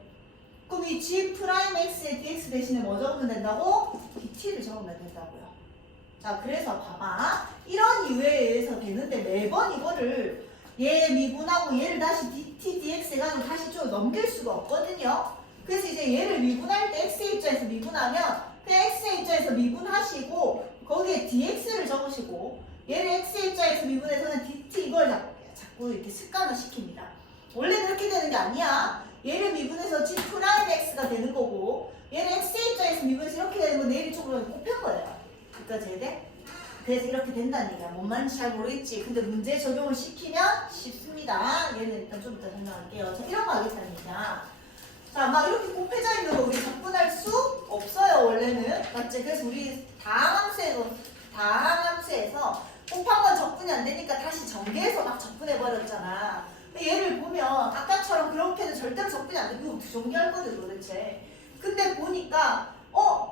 그럼 이 g'x의 dx 대신에 뭐 적으면 된다고? dt를 적으면 된다고요. 자, 그래서 봐봐. 이런 이유에 의해서 되는데 매번 이거를 얘 미분하고 얘를 다시 dt, dx 해가지고 다시 좀 넘길 수가 없거든요. 그래서 이제 얘를 미분할 때 x의 입장에서 미분하면 그 x의 입장에서 미분하시고 거기에 dx를 적으시고 얘를 x의 입장에서 미분해서는 dt 이걸 자꾸 이렇게 습관화 시킵니다. 원래 그렇게 되는 게 아니야. 얘를 미분해서 g'x가 되는 거고 얘를 x의 입장에서 미분해서 이렇게 되는 건 얘를 쪽으로 곱한 거예요. 여기까지 해야 돼? 그래서 이렇게 된다는 얘기야. 뭔 말인지 잘 모르겠지. 근데 문제 적용을 시키면 쉽습니다. 얘는 일단 좀 이따 설명할게요. 자, 이런 거 하겠다는 얘기야. 자, 막 이렇게 곱해져 있는 거 우리 접근할 수 없어요, 원래는. 맞지? 그래서 우리 다항함수에서 곱한 건 접근이 안 되니까 다시 전개해서 막 접근해버렸잖아. 얘를 보면 아까처럼 그렇게는 절대로 접근이 안 돼. 이거 어떻게 전개할 거든 도대체. 근데 보니까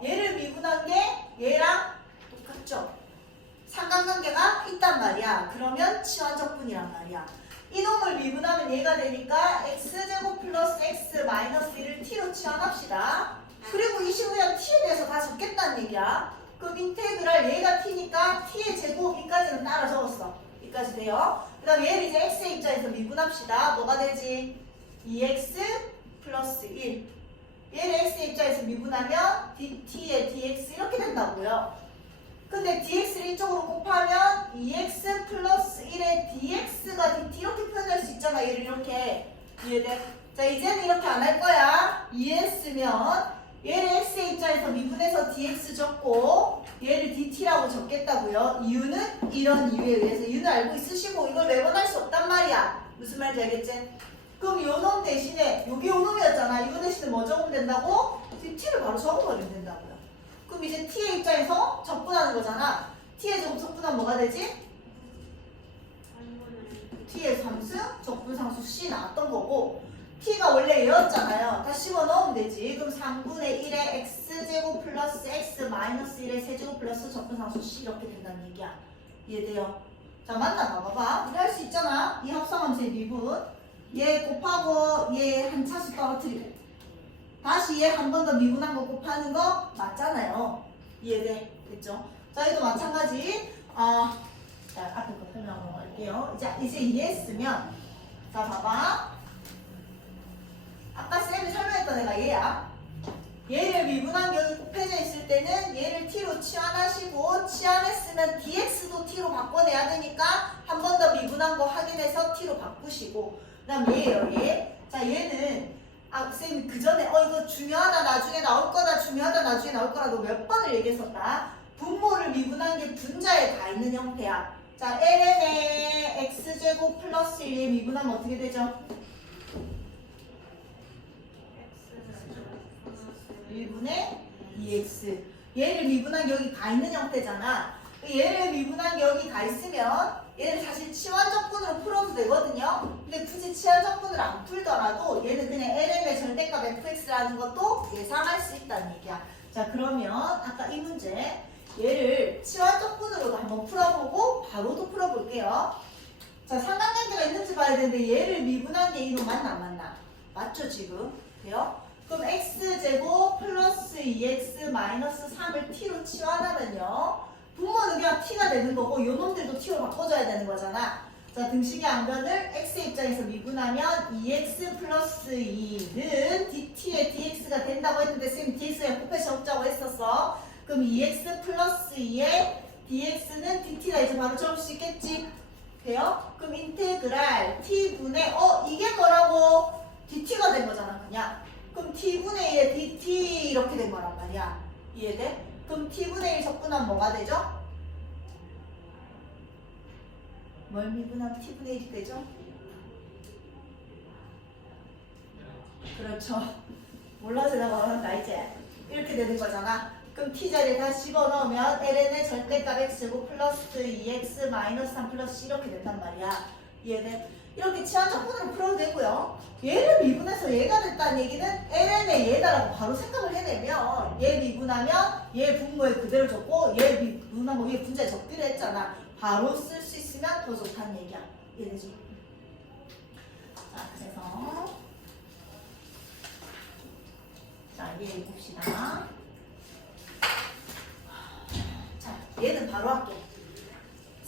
얘를 미분한 게 얘랑 똑같죠? 상관관계가 있단 말이야. 그러면 치환적분이란 말이야. 이놈을 미분하면 얘가 되니까 x제곱 플러스 x 마이너스 1을 t로 치환합시다. 그리고 이 식은 그냥 t에 대해서 다 적겠다는 얘기야. 그럼 인테그랄 얘가 t니까 t의 제곱 여기까지는 따라 적었어. 여기까지 돼요. 그 다음 얘를 이제 x의 입장에서 미분합시다. 뭐가 되지? 2x 플러스 1. 얘를 x의 입장에서 미분하면 dt의 dx 이렇게 된다고요. 근데 dx를 이쪽으로 곱하면 2x 플러스 1의 dx가 dt 이렇게 표현할 수 있잖아. 얘를 이렇게. 이해돼? 자, 이제는 이렇게 안 할 거야. 이해했으면 얘를 x의 입장에서 미분해서 dx 적고 얘를 dt라고 적겠다고요. 이유는 이런 이유에 의해서. 이유는 알고 있으시고 이걸 매번 할 수 없단 말이야. 무슨 말인지 알겠지? 그럼 요 놈 대신에 여기 요 놈이었잖아. 이거 대신에 뭐 적으면 된다고? dt를 바로 적어버리면 된다고요. 그럼 이제 t의 입장에서 적분하는 거잖아. t의 제곱 적분하면 뭐가 되지? t의 상수 적분상수 c 나왔던 거고 t가 원래 얘였잖아요. 다 집어넣으면 되지. 그럼 3분의 1의 x제곱 플러스 x 마이너스 1의 세제곱 플러스 적분상수 c 이렇게 된다는 얘기야. 이해돼요? 자, 맞나 봐봐. 우리 할 수 있잖아. 이 합성함수의 미분. 얘 곱하고 얘 한 차수 떨어뜨리고 다시 얘 한 번 더 미분한 거 곱하는 거 맞잖아요. 이해돼? 됐죠? 자, 얘도 마찬가지. 자, 앞에 거 설명하고 갈게요. 이제 이해했으면 자, 봐봐. 아까 쌤이 설명했던 애가 얘야. 얘를 미분한 격이 곱해져 있을 때는 얘를 t로 치환하시고 치환했으면 dx도 t로 바꿔내야 되니까 한 번 더 미분한 거 확인해서 t로 바꾸시고 그 다음 얘예요. 얘. 자, 얘는 쌤이 그 전에 이거 중요하다 나중에 나올 거다 중요하다 나중에 나올 거라고 몇 번을 얘기했었다. 분모를 미분한 게 분자에 가 있는 형태야. 자, ln의 x제곱 플러스 1에 미분하면 어떻게 되죠? 1분의 2x. 얘를 미분한 게 여기 가 있는 형태잖아. 얘를 미분한 게 여기 가 있으면 얘를 사실 치환적분으로 풀어도 되거든요. 근데 굳이 치환적분으로 안 풀더라도 얘는 그냥 lm의 절대값 fx라는 것도 예상할 수 있다는 얘기야. 자, 그러면 아까 이 문제 얘를 치환적분으로도 한번 풀어보고 바로도 풀어볼게요. 자, 상관관계가 있는지 봐야 되는데 얘를 미분한 게 이거 맞나 안 맞나? 맞죠 지금? 돼요? 그럼 x제곱 플러스 2x 마이너스 3을 t로 치환하면요. 분모는 그냥 t가 되는 거고 요 놈들도 t로 바꿔줘야 되는 거잖아. 자, 등식의 항변을 x의 입장에서 미분하면 2x 플러스 2는 dt의 dx가 된다고 했는데 쌤이 dx에 곱해서 적자고 했었어. 그럼 2x 플러스 2의 dx는 dt다 이제 바로 적을 수 있겠지? 돼요? 그럼 인테그랄 t분의 이게 뭐라고? dt가 된 거잖아 그냥. 그럼 t분의 2에 dt 이렇게 된 거란 말이야. 이해돼? 그럼 t분의 1 적분하면 뭐가 되죠? 뭘 미분하면 t분의 1이 되죠? 그렇죠. 몰라서 내가 말한다 이제. 이렇게 되는 거잖아. 그럼 t 자리에 다시 집어넣으면 ln의 절대값 x고 플러스 2x 마이너스 3 플러스 c 이렇게 된단 말이야. 이해돼? 이렇게 치환적분으로 풀어도 되고요. 얘를 미분해서 얘가 됐다는 얘기는 ln의 얘다라고 바로 생각을 해내면 얘 미분하면 얘 분모에 그대로 적고 얘 미분한 거 얘 분자에 적기로 했잖아. 바로 쓸 수 있으면 더 좋다는 얘기야. 이해되죠? 자, 그래서 자, 얘 봅시다. 자, 얘는 바로 할게.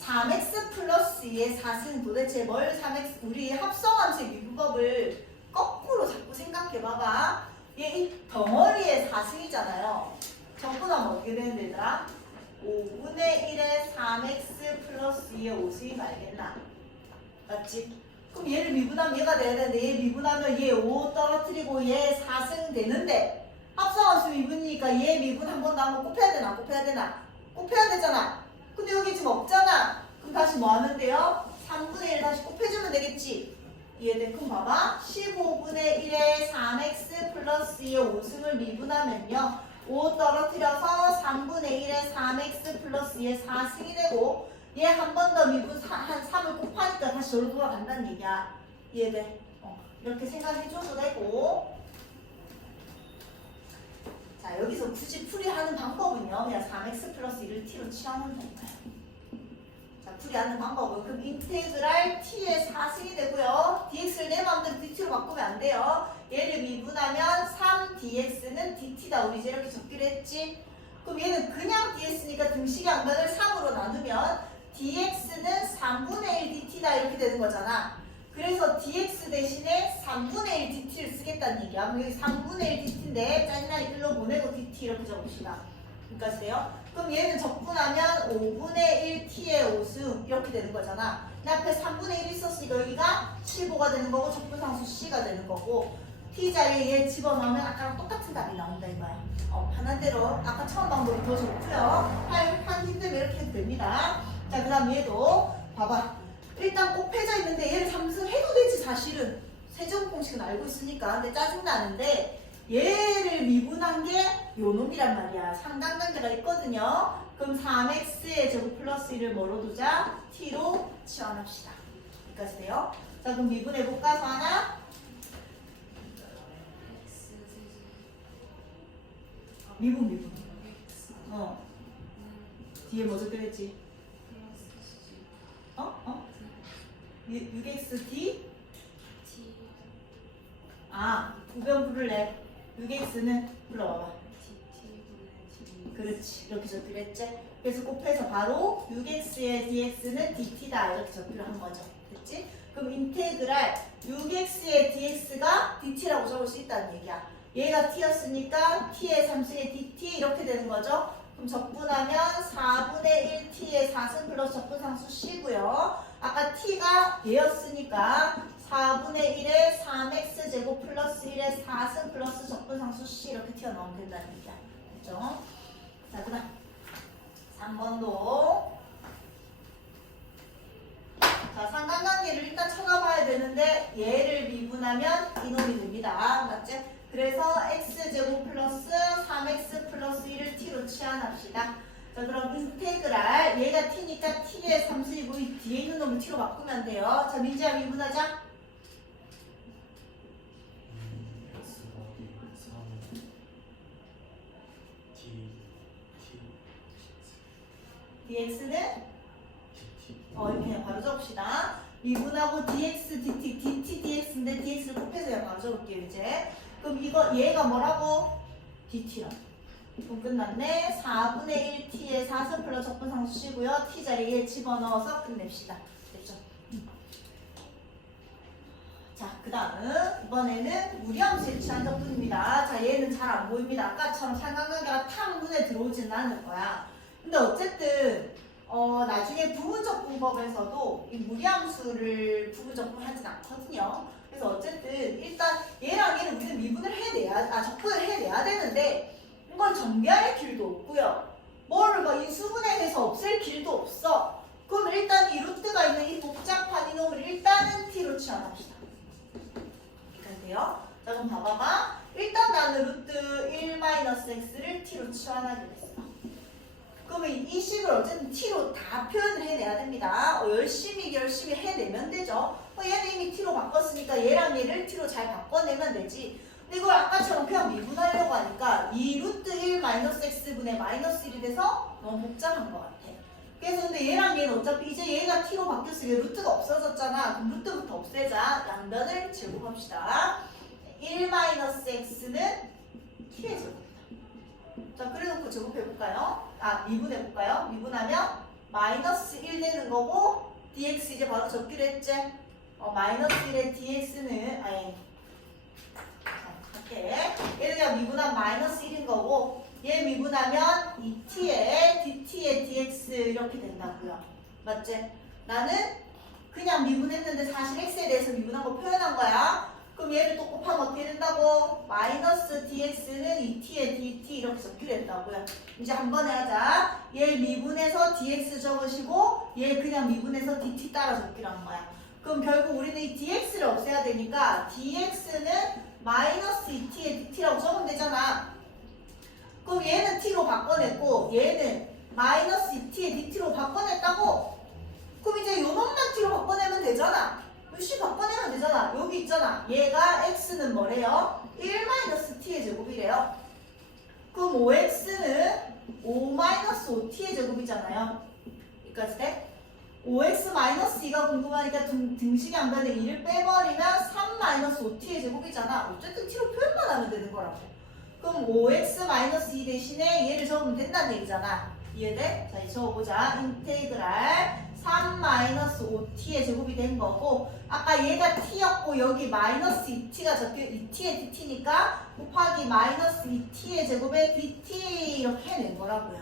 3x 플러스 2의 4승 도대체 뭘 3x 우리 합성함수의 미분법을 거꾸로 자꾸 생각해봐봐. 얘 이 덩어리의 4승이잖아요. 적분하면 어떻게 되는 데더라? 5분의 1의 3x 플러스 2의 5승이 말겠나? 맞지? 그럼 얘를 미분하면 얘가 돼야 되는데 얘 미분하면 얘 5 떨어뜨리고 얘 4승 되는데 합성함수 미분이니까 얘 미분 한 번 더 한번 곱해야 되나? 안 곱해야 되나? 곱해야 되잖아. 근데 여기 지금 없잖아. 그럼 다시 뭐 하면 돼요? 3분의 1 다시 곱해주면 되겠지? 이해돼? 그럼 봐봐. 15분의 1의 3x 플러스 2의 5승을 미분하면요. 5 떨어뜨려서 3분의 1의 3x 플러스 2의 4승이 되고 얘 한 번 더 미분 한 3을 곱하니까 다시 저로 돌아간다는 얘기야. 이해돼? 이렇게 생각해줘도 되고 자, 여기서 굳이 풀이하는 방법은요. 그냥 3x 플러스 1을 t로 치환하면 될까요? 자, 풀이하는 방법은 그럼 인테그랄 t의 4승이 되고요. dx를 내 마음대로 dt로 바꾸면 안 돼요. 얘를 미분하면 3dx는 dt다. 우리 이제 이렇게 적기로 했지? 그럼 얘는 그냥 dx니까 등식의 항변을 3으로 나누면 dx는 3분의 1 dt다 이렇게 되는 거잖아. 그래서 dx 대신에 3분의 1 dt를 쓰겠다는 얘기야. 그럼 여기 3분의 1 dt인데 짜증나게 1로 보내고 dt 이렇게 적읍시다. 여기까지 돼요? 그럼 얘는 적분하면 5분의 1 t의 5승 이렇게 되는 거잖아. 이 앞에 3분의 1 있었으니까 여기가 15가 되는 거고 적분상수 C가 되는 거고 t 자리에 얘 집어넣으면 아까랑 똑같은 답이 나온다 이거야. 편한 대로 아까 처음 방법이 더 좋고요. 한 힘들면 이렇게 해도 됩니다. 자, 그 다음 얘도 봐봐. 일단 곱해져 있는데 얘를 삼수해도 되지 사실은. 세제곱 공식은 알고 있으니까. 근데 짜증나는데 얘를 미분한 게 요 놈이란 말이야. 상관관계가 있거든요. 그럼 3x의 제곱 플러스 1을 뭐로 두자? t로 치환합시다. 여기까지 돼요. 자, 그럼 미분해볼까? 하나 미분. 뒤에 뭐 적혀있지? 6xd? 우변 부를래. 6x는 불러봐봐. 그렇지. 이렇게 적기로 했지? 그래서 곱해서 바로 6x의 dx는 dt다. 이렇게 적기로 한 거죠. 됐지? 그럼 인테그랄 6x의 dx가 dt라고 적을 수 있다는 얘기야. 얘가 t였으니까 t의 3승의 dt 이렇게 되는 거죠. 그럼 적분하면 4분의 1t의 4승 플러스 적분상수 c고요. 아까 t가 얘였으니까 4분의 1의 3x 제곱 플러스 1의 4승 플러스 적분상수 c 이렇게 튀어나오면 된다는 얘기야. 됐죠? 자, 그 다음 3번도 자, 상관관계를 일단 찾아봐야 되는데 얘를 미분하면 이놈이 됩니다. 맞지? 그래서 x제곱 플러스 3x 플러스 1을 t로 치환합시다. 자, 그럼 인테그랄 얘가 t니까 t의 3승이고 이 뒤에 있는 놈을 t로 바꾸면 돼요. 자, 민지야 미분하자. dx는 이렇게 그냥 바로 적읍시다. 미분하고 dx, dt, dt, dx인데 dx를 곱해서 그냥 바로 적을게요 이제. 그럼 이거 얘가 뭐라고? dt라. 그럼 끝났네. 4분의 1t의 4승 플러스 적분상수 c고요. t 자리에 집어넣어서 끝냅시다. 됐죠? 자, 그 다음 이번에는 무리함수에 취한 적분입니다. 자, 얘는 잘 안 보입니다. 아까처럼 상관관계가 탁 눈에 들어오지는 않을 거야. 근데 어쨌든 나중에 부분적 분법에서도 이 무리함수를 부분적 분하진 않거든요. 그래서 어쨌든 일단 얘랑 얘는 우리는 미분을 해내야 적분을 해내야 되는데 이걸 정비할 길도 없고요. 뭐를 막 인수분해해서 없앨 길도 없어. 그럼 일단 이 루트가 있는 이 복잡한 이놈을 일단은 t로 치환합시다. 이렇게 돼요. 자, 그럼 봐봐봐. 일단 나는 루트 1-x를 t로 치환하기로 했어. 그러면 이 식을 어쨌든 t로 다 표현을 해내야 됩니다. 열심히 해내면 되죠. 얘는 이미 t로 바꿨으니까 얘랑 얘를 t로 잘 바꿔내면 되지. 근데 이걸 아까처럼 그냥 미분하려고 하니까 이 루트 1-x분의 -1이 돼서 너무 복잡한 것 같아. 그래서 근데 얘랑 얘는 어차피 이제 얘가 t로 바뀌었으니까 루트가 없어졌잖아. 그럼 루트부터 없애자. 양변을 제곱합시다. 1-x는 t의 제곱. 자, 그래놓고 제곱해볼까요? 미분해볼까요? 미분하면 -1 되는 거고 dx 이제 바로 적기로 했지? -1의 dx는 이렇게 얘를 그냥 미분하면 -1인 거고 얘 미분하면 이 t의 dt의 dx 이렇게 된다고요. 맞지? 나는 그냥 미분했는데 사실 x에 대해서 미분한 거 표현한 거야. 그럼 얘를 또 곱하면 어떻게 된다고? -dx는 2t의 dt 이렇게 적기로 했다고요. 이제 한 번에 하자. 얘 미분해서 dx 적으시고 얘 그냥 미분해서 dt 따라 적기로 한 거야. 그럼 결국 우리는 이 dx를 없애야 되니까 dx는 -2t의 dt라고 적으면 되잖아. 그럼 얘는 t로 바꿔냈고 얘는 -2t의 dt로 바꿔냈다고? 그럼 이제 요 놈만 t로 바꿔내면 되잖아. 씨 바꿔내면 되잖아. 여기 있잖아. 얘가 x는 뭐래요? 1-t의 제곱이래요. 그럼 5x는 5-5t의 제곱이잖아요. 여기까지 돼? 5x-2가 궁금하니까 등식이 안 변해 2를 빼버리면 3-5t의 제곱이잖아. 어쨌든 t로 표현만 하면 되는 거라고. 그럼 5x-2 대신에 얘를 적으면 된다는 얘기잖아. 이해돼? 자, 이제 적어보자. 인테그랄 3-5t의 제곱이 된 거고 아까 얘가 t였고 여기 -2t가 적혀 2t의 dt니까 곱하기 -2t의 제곱에 dt 이렇게 해낸 거라고요.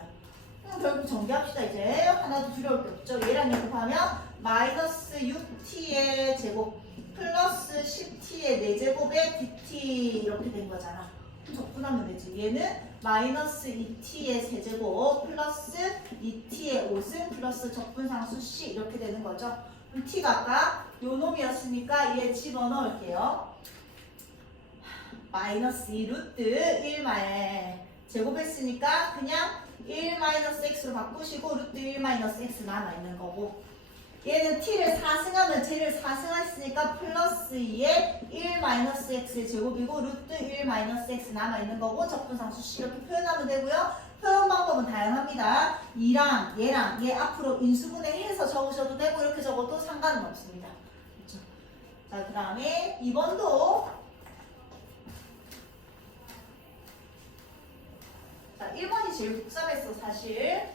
그럼 결국 정리합시다. 이제 하나도 두려울 게 없죠. 얘랑 얘 곱하면 마이너스 6t의 제곱 플러스 10t의 4제곱의 dt 이렇게 된 거잖아. 그럼 적분하면 되지. 얘는 마이너스 2t의 세제곱 플러스 2t의 5승 플러스 적분상수 c 이렇게 되는 거죠. 그럼 t가 아까 요 놈이었으니까 얘 집어넣을게요. 마이너스 2 루트 1말 제곱했으니까 그냥 1 마이너스 x로 바꾸시고 루트 1 마이너스 x 남아있는 거고, 얘는 t를 4승하면 쟤를 4승했으니까 플러스 2에 1 마이너스 x의 제곱이고 루트 1 마이너스 x 남아있는 거고 적분상수 c 이렇게 표현하면 되고요. 표현 방법은 다양합니다. 2랑 얘랑 얘 앞으로 인수분해해서 적으셔도 되고 이렇게 적어도 상관은 없습니다. 그렇죠? 자, 그 다음에 2번도 자, 1번이 제일 복잡했어 사실.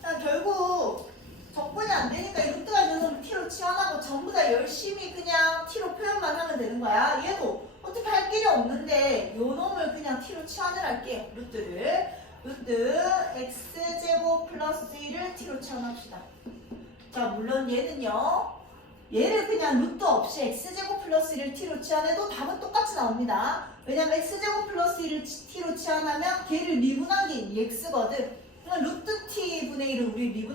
자, 결국 적분이 안 되니까 이 루트가 있는 놈을 t로 치환하고 전부 다 열심히 그냥 t로 표현만 하면 되는 거야. 얘도 어떻게 할 길이 없는데 요 놈을 그냥 t로 치환을 할게요. 루트 x제곱 플러스 1을 t로 치환합시다. 자, 물론 얘는요, 얘를 그냥 루트 없이 x제곱 플러스 1을 t로 치환해도 답은 똑같이 나옵니다. 왜냐면 x제곱 플러스 1을 t로 치환하면 걔를 미분한 게 이 x거든. 루트 t분의 1을 우리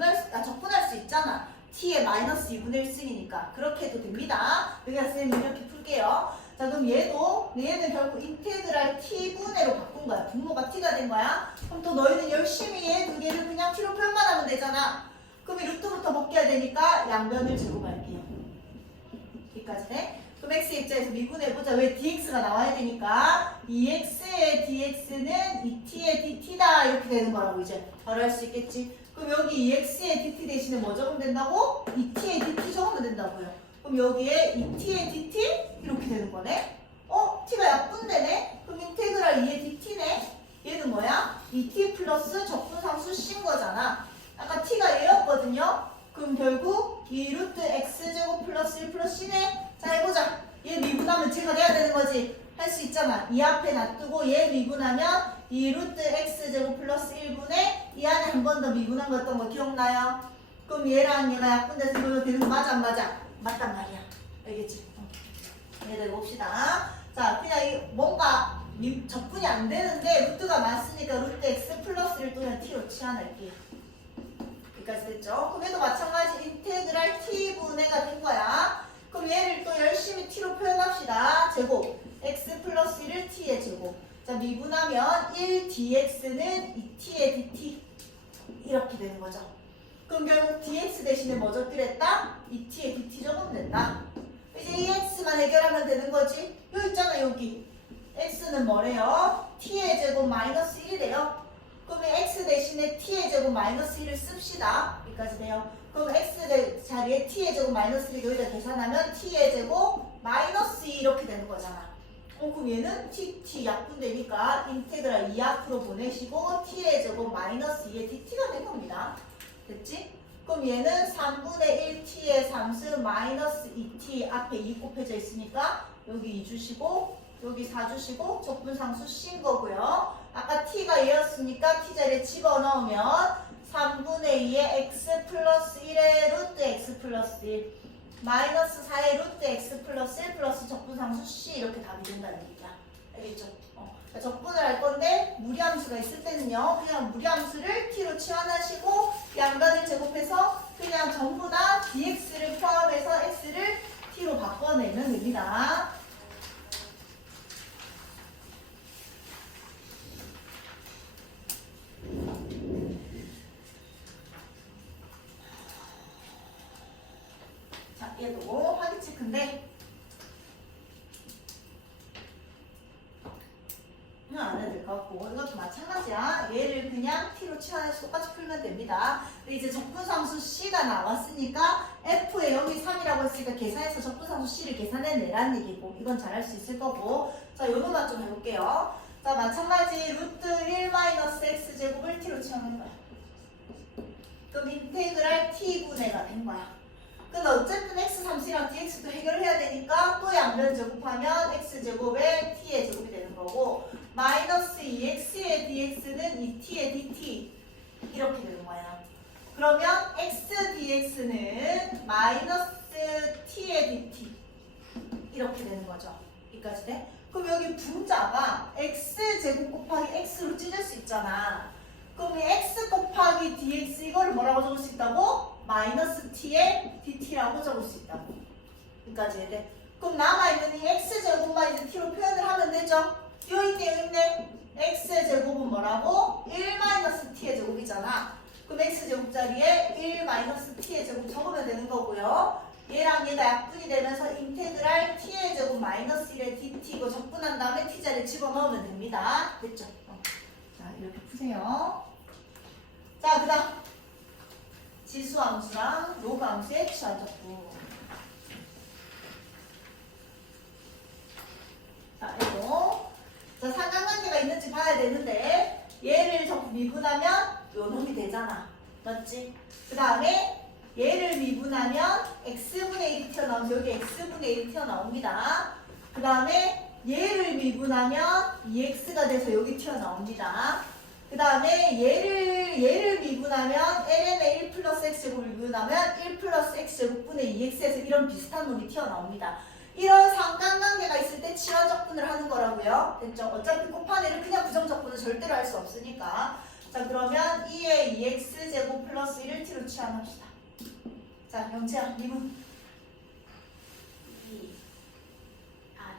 적분할 수 있잖아. t의 마이너스 2분의 1승이니까 그렇게 해도 됩니다. 그래서 선생님 이렇게 풀게요. 자, 그럼 얘는 결국 인테그랄 t분의로 바꾼 거야. 분모가 t가 된 거야. 그럼 또 너희는 열심히 얘 두 개를 그냥 t로 표현만 하면 되잖아. 그럼 이 루트부터 벗겨야 되니까 양변을 제곱할게요. 여기까지 돼? 그럼 x의 입장에서 미분해보자. 왜 dx가 나와야 되니까 2x의 dx는 2t의 dt다 이렇게 되는 거라고 이제 바로 할 수 있겠지. 그럼 여기 2x의 dt 대신에 뭐 적으면 된다고? 2t의 dt 적으면 된다고요. 그럼 여기에 2t의 dt 이렇게 되는 거네. t가 약분되네. 그럼 인테그랄 2의 dt네. 얘는 뭐야? 2t 플러스 적분상수 c인 거잖아. 아까 t가 얘였거든요. 그럼 결국 2 루트 x제곱 플러스 1 플러스 c네. 자, 해보자. 얘 미분하면 제가 돼야 되는 거지. 할 수 있잖아. 이 앞에 놔두고 얘 미분하면 2 루트 x제곱 플러스 1분의 이 안에 한 번 더 미분한 거 어떤 거 기억나요? 그럼 얘랑 얘가 약분돼서 이거 되는 거 맞아 안 맞아? 맞단 말이야. 알겠지? 얘들 봅시다. 자, 그냥 이 뭔가 적분이 안 되는데 루트가 많으니까 루트 x 플러스 1 또는 t로 치환할게요. 여기까지 됐죠? 그럼 얘도 마찬가지 인테그랄 t분의가 된 거야. 그럼 얘를 또 열심히 t로 표현합시다. 제곱 x 플러스 1을 t의 제곱. 자, 미분하면 1dx는 2t의 dt 이렇게 되는 거죠. 그럼 결국 dx 대신에 뭐 적기랬다? 2t의 dt 적으면 된다. 이제 이 x만 해결하면 되는 거지. 여기 있잖아 여기. x는 뭐래요? t의 제곱 마이너스 1이래요. 그러면 x 대신에 t의 제곱 마이너스 1을 씁시다. 여기까지 돼요. 그럼 x 자리에 t의 제곱 마이너스 1을 여기다 계산하면 t의 제곱 마이너스 2 이렇게 되는 거잖아. 그럼 얘는 t 약분되니까 인테그랄 2 앞으로 보내시고 t의 제곱 마이너스 2의 dt가 된 겁니다. 됐지? 그럼 얘는 3분의 1t의 3승 마이너스 2t 앞에 2 곱해져 있으니까 여기 2 주시고 여기 4 주시고 적분상수 c인 거고요. 아까 t가 얘였으니까 t 자리에 집어넣으면 3분의 2의 x 플러스 1의 루트 x 플러스 1 마이너스 4의 루트 x 플러스 1 플러스 적분상수 c 이렇게 답이 된다는 얘기야. 알겠죠? 적분을 할 건데 무리함수가 있을 때는요 그냥 무리함수를 t로 치환하시고 양변을 제곱해서 그냥 전부 다 dx를 포함해서 x를 t로 바꿔내면 됩니다. 자, 얘도 확인 체크인데 안 해도 될 것 같고 이것도 마찬가지야. 얘를 그냥 t로 치환해서 똑같이 풀면 됩니다. 근데 이제 적분상수 c가 나왔으니까 f에 여기 3이라고 했으니까 계산해서 적분상수 c를 계산해내라는 얘기고 이건 잘할 수 있을 거고. 자, 요놈만 좀 해볼게요. 자, 마찬가지 루트 1-x제곱을 t로 치환한 거야. 그럼 인테그랄 t분의가 된 거야. 근데 어쨌든 x3c랑 dx도 해결해야 되니까 또 양변 제곱하면 x제곱에 t의 제곱이 되는 거고 마이너스 2x의 dx는 2t의 dt 이렇게 되는 거야. 그러면 x dx는 마이너스 t의 dt 이렇게 되는 거죠. 여기까지 돼? 그럼 여기 분자가 x제곱 곱하기 x로 찢을 수 있잖아. 그럼 이 x 곱하기 dx 이거를 뭐라고 적을 수 있다고? 마이너스 t의 dt라고 적을 수 있다고. 여기까지 해야 돼. 그럼 남아있는 이 x제곱만 이제 t로 표현을 하면 되죠. 여기 있네, 여기 있네. x제곱은 뭐라고? 1-t의 제곱이잖아. 그럼 x제곱 자리에 1-t의 제곱 적으면 되는 거고요. 얘랑 얘가 약분이 되면서 인테그랄 t의 제곱 마이너스 1의 dt 이거 적분한 다음에 t 자리에 집어넣으면 됩니다. 됐죠? 자, 이렇게 푸세요. 자, 그 다음 지수함수랑 로그함수의 취하적분. 자, 이거 자, 상관관계가 있는지 봐야 되는데 얘를 전부 미분하면 요 놈이 되잖아. 맞지? 그 다음에 얘를 미분하면 x분의 1이 튀어나오면서 여기 x분의 1이 튀어나옵니다. 그 다음에 얘를 미분하면 2x가 돼서 여기 튀어나옵니다. 그 다음에 얘를 미분하면 ln의 1 플러스 x제곱을 미분하면 1 플러스 x제곱분의 2x에서 이런 비슷한 놈이 튀어나옵니다. 이런 상관관계가 있을 때 치환적분을 하는 거라고요. 됐죠? 어차피 곱한 애를 그냥 부정적분은 절대로 할 수 없으니까. 자, 그러면 2의 2x제곱 플러스 1을 t로 치환합시다. 자, 영채야, 미분.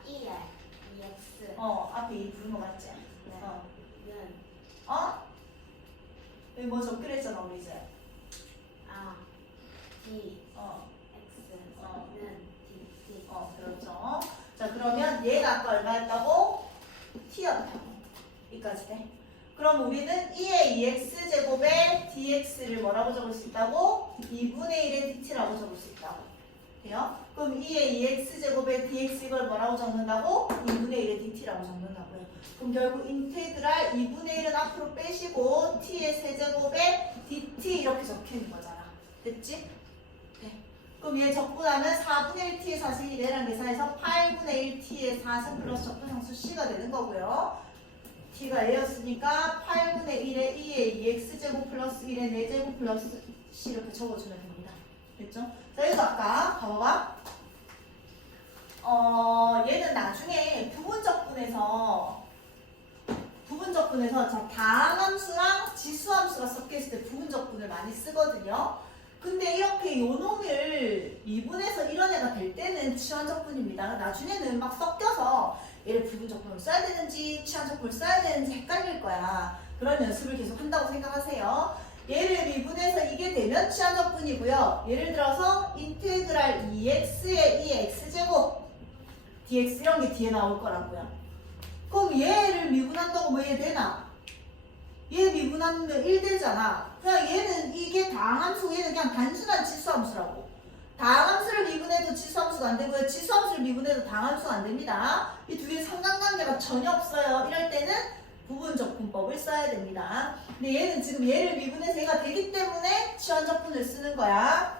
2에 2x 앞에 2 부른 거 맞지? 어. 는 어? 여기 뭐 적기로 했잖아, 우리 이제. d 어. x는 dt 그렇죠. 자, 그러면 얘가 아까 얼마였다고? t였다고. 여기까지 돼. 그럼 우리는 2의 2x제곱에 dx를 뭐라고 적을 수 있다고? 2분의 1의 dt라고 적을 수 있다고. 돼요? 그럼 2의 2x제곱에 dx 이걸 뭐라고 적는다고? 2분의 1의 dt라고 적는다고요. 그럼 결국 인테그랄 2분의 1은 앞으로 빼시고 t의 세제곱에 dt 이렇게 적히는 거잖아. 됐지? 네. 그럼 얘 적분하면 4분의 1t의 사실이 얘랑 계산해서 8분의 1t의 4승 플러스 적분상수 c가 되는 거고요. t가 a였으니까 8분의 1에 2의 2x제곱 플러스 1의 4제곱 플러스 c 이렇게 적어주면 됩니다. 됐죠? 자, 여기서 아까 봐봐. 얘는 나중에 부분적분에서 자, 다항함수랑 지수함수가 섞여있을 때 부분적분을 많이 쓰거든요. 근데 이렇게 요 놈을 미분해서 이런 애가 될 때는 치환적분입니다. 나중에는 막 섞여서 얘를 부분적분을 써야 되는지 치환적분을 써야 되는지 헷갈릴 거야. 그런 연습을 계속 한다고 생각하세요. 얘를 미분해서 이게 되면 치환적분이고요. 예를 들어서 인테그랄 2x의 2x제곱 dx 이런 게 뒤에 나올 거라고요. 그럼 얘를 미분한다고 뭐 얘 되나? 얘 미분하면 1 되잖아. 그냥 얘는 이게 다항함수, 얘는 그냥 단순한 지수함수라고. 다항함수를 미분해도 지수함수가 안 되고요. 지수함수를 미분해도 다항함수가 안 됩니다. 이 두 개의 상관관계가 전혀 없어요. 이럴 때는 부분적분법을 써야 됩니다. 근데 얘는 지금 얘를 미분해서 얘가 되기 때문에 치환적분을 쓰는 거야.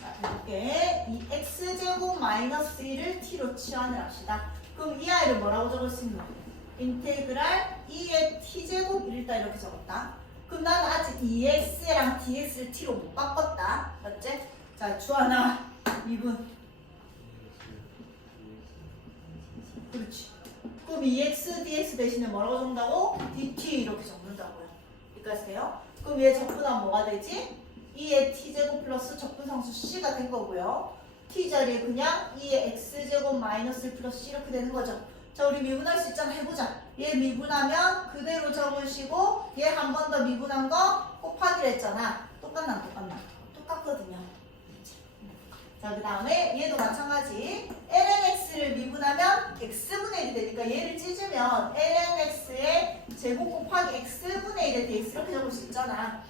자, 이렇게 이 x제곱 마이너스 1을 t로 치환을 합시다. 그럼 이 아이를 뭐라고 적을 수 있나? 인테그랄 2의 t제곱 일단 이렇게 적었다. 그럼 나는 아직 2x랑 dx를 t로 못 바꿨다. 맞지? 자, 주하나 미분. 그렇지. 그럼 2x dx 대신에 뭐라고 적는다고? dt 이렇게 적는다고요. 여기까지 돼요? 그럼 얘 적분하면 뭐가 되지? 2의 t제곱 플러스 적분상수 c가 된 거고요. t 자리에 그냥 2의 x제곱 마이너스 1 플러스 c 이렇게 되는 거죠. 자, 우리 미분할 수 있잖아. 해보자. 얘 미분하면 그대로 적으시고 얘 한 번 더 미분한 거 곱하기로 했잖아. 똑같나 안 똑같나? 똑같거든요. 자, 그 다음에 얘도 마찬가지. lnx를 미분하면 x분의 1이 되니까 얘를 찢으면 lnx의 제곱 곱하기 x분의 1의 dx 이렇게 적을 수 있잖아.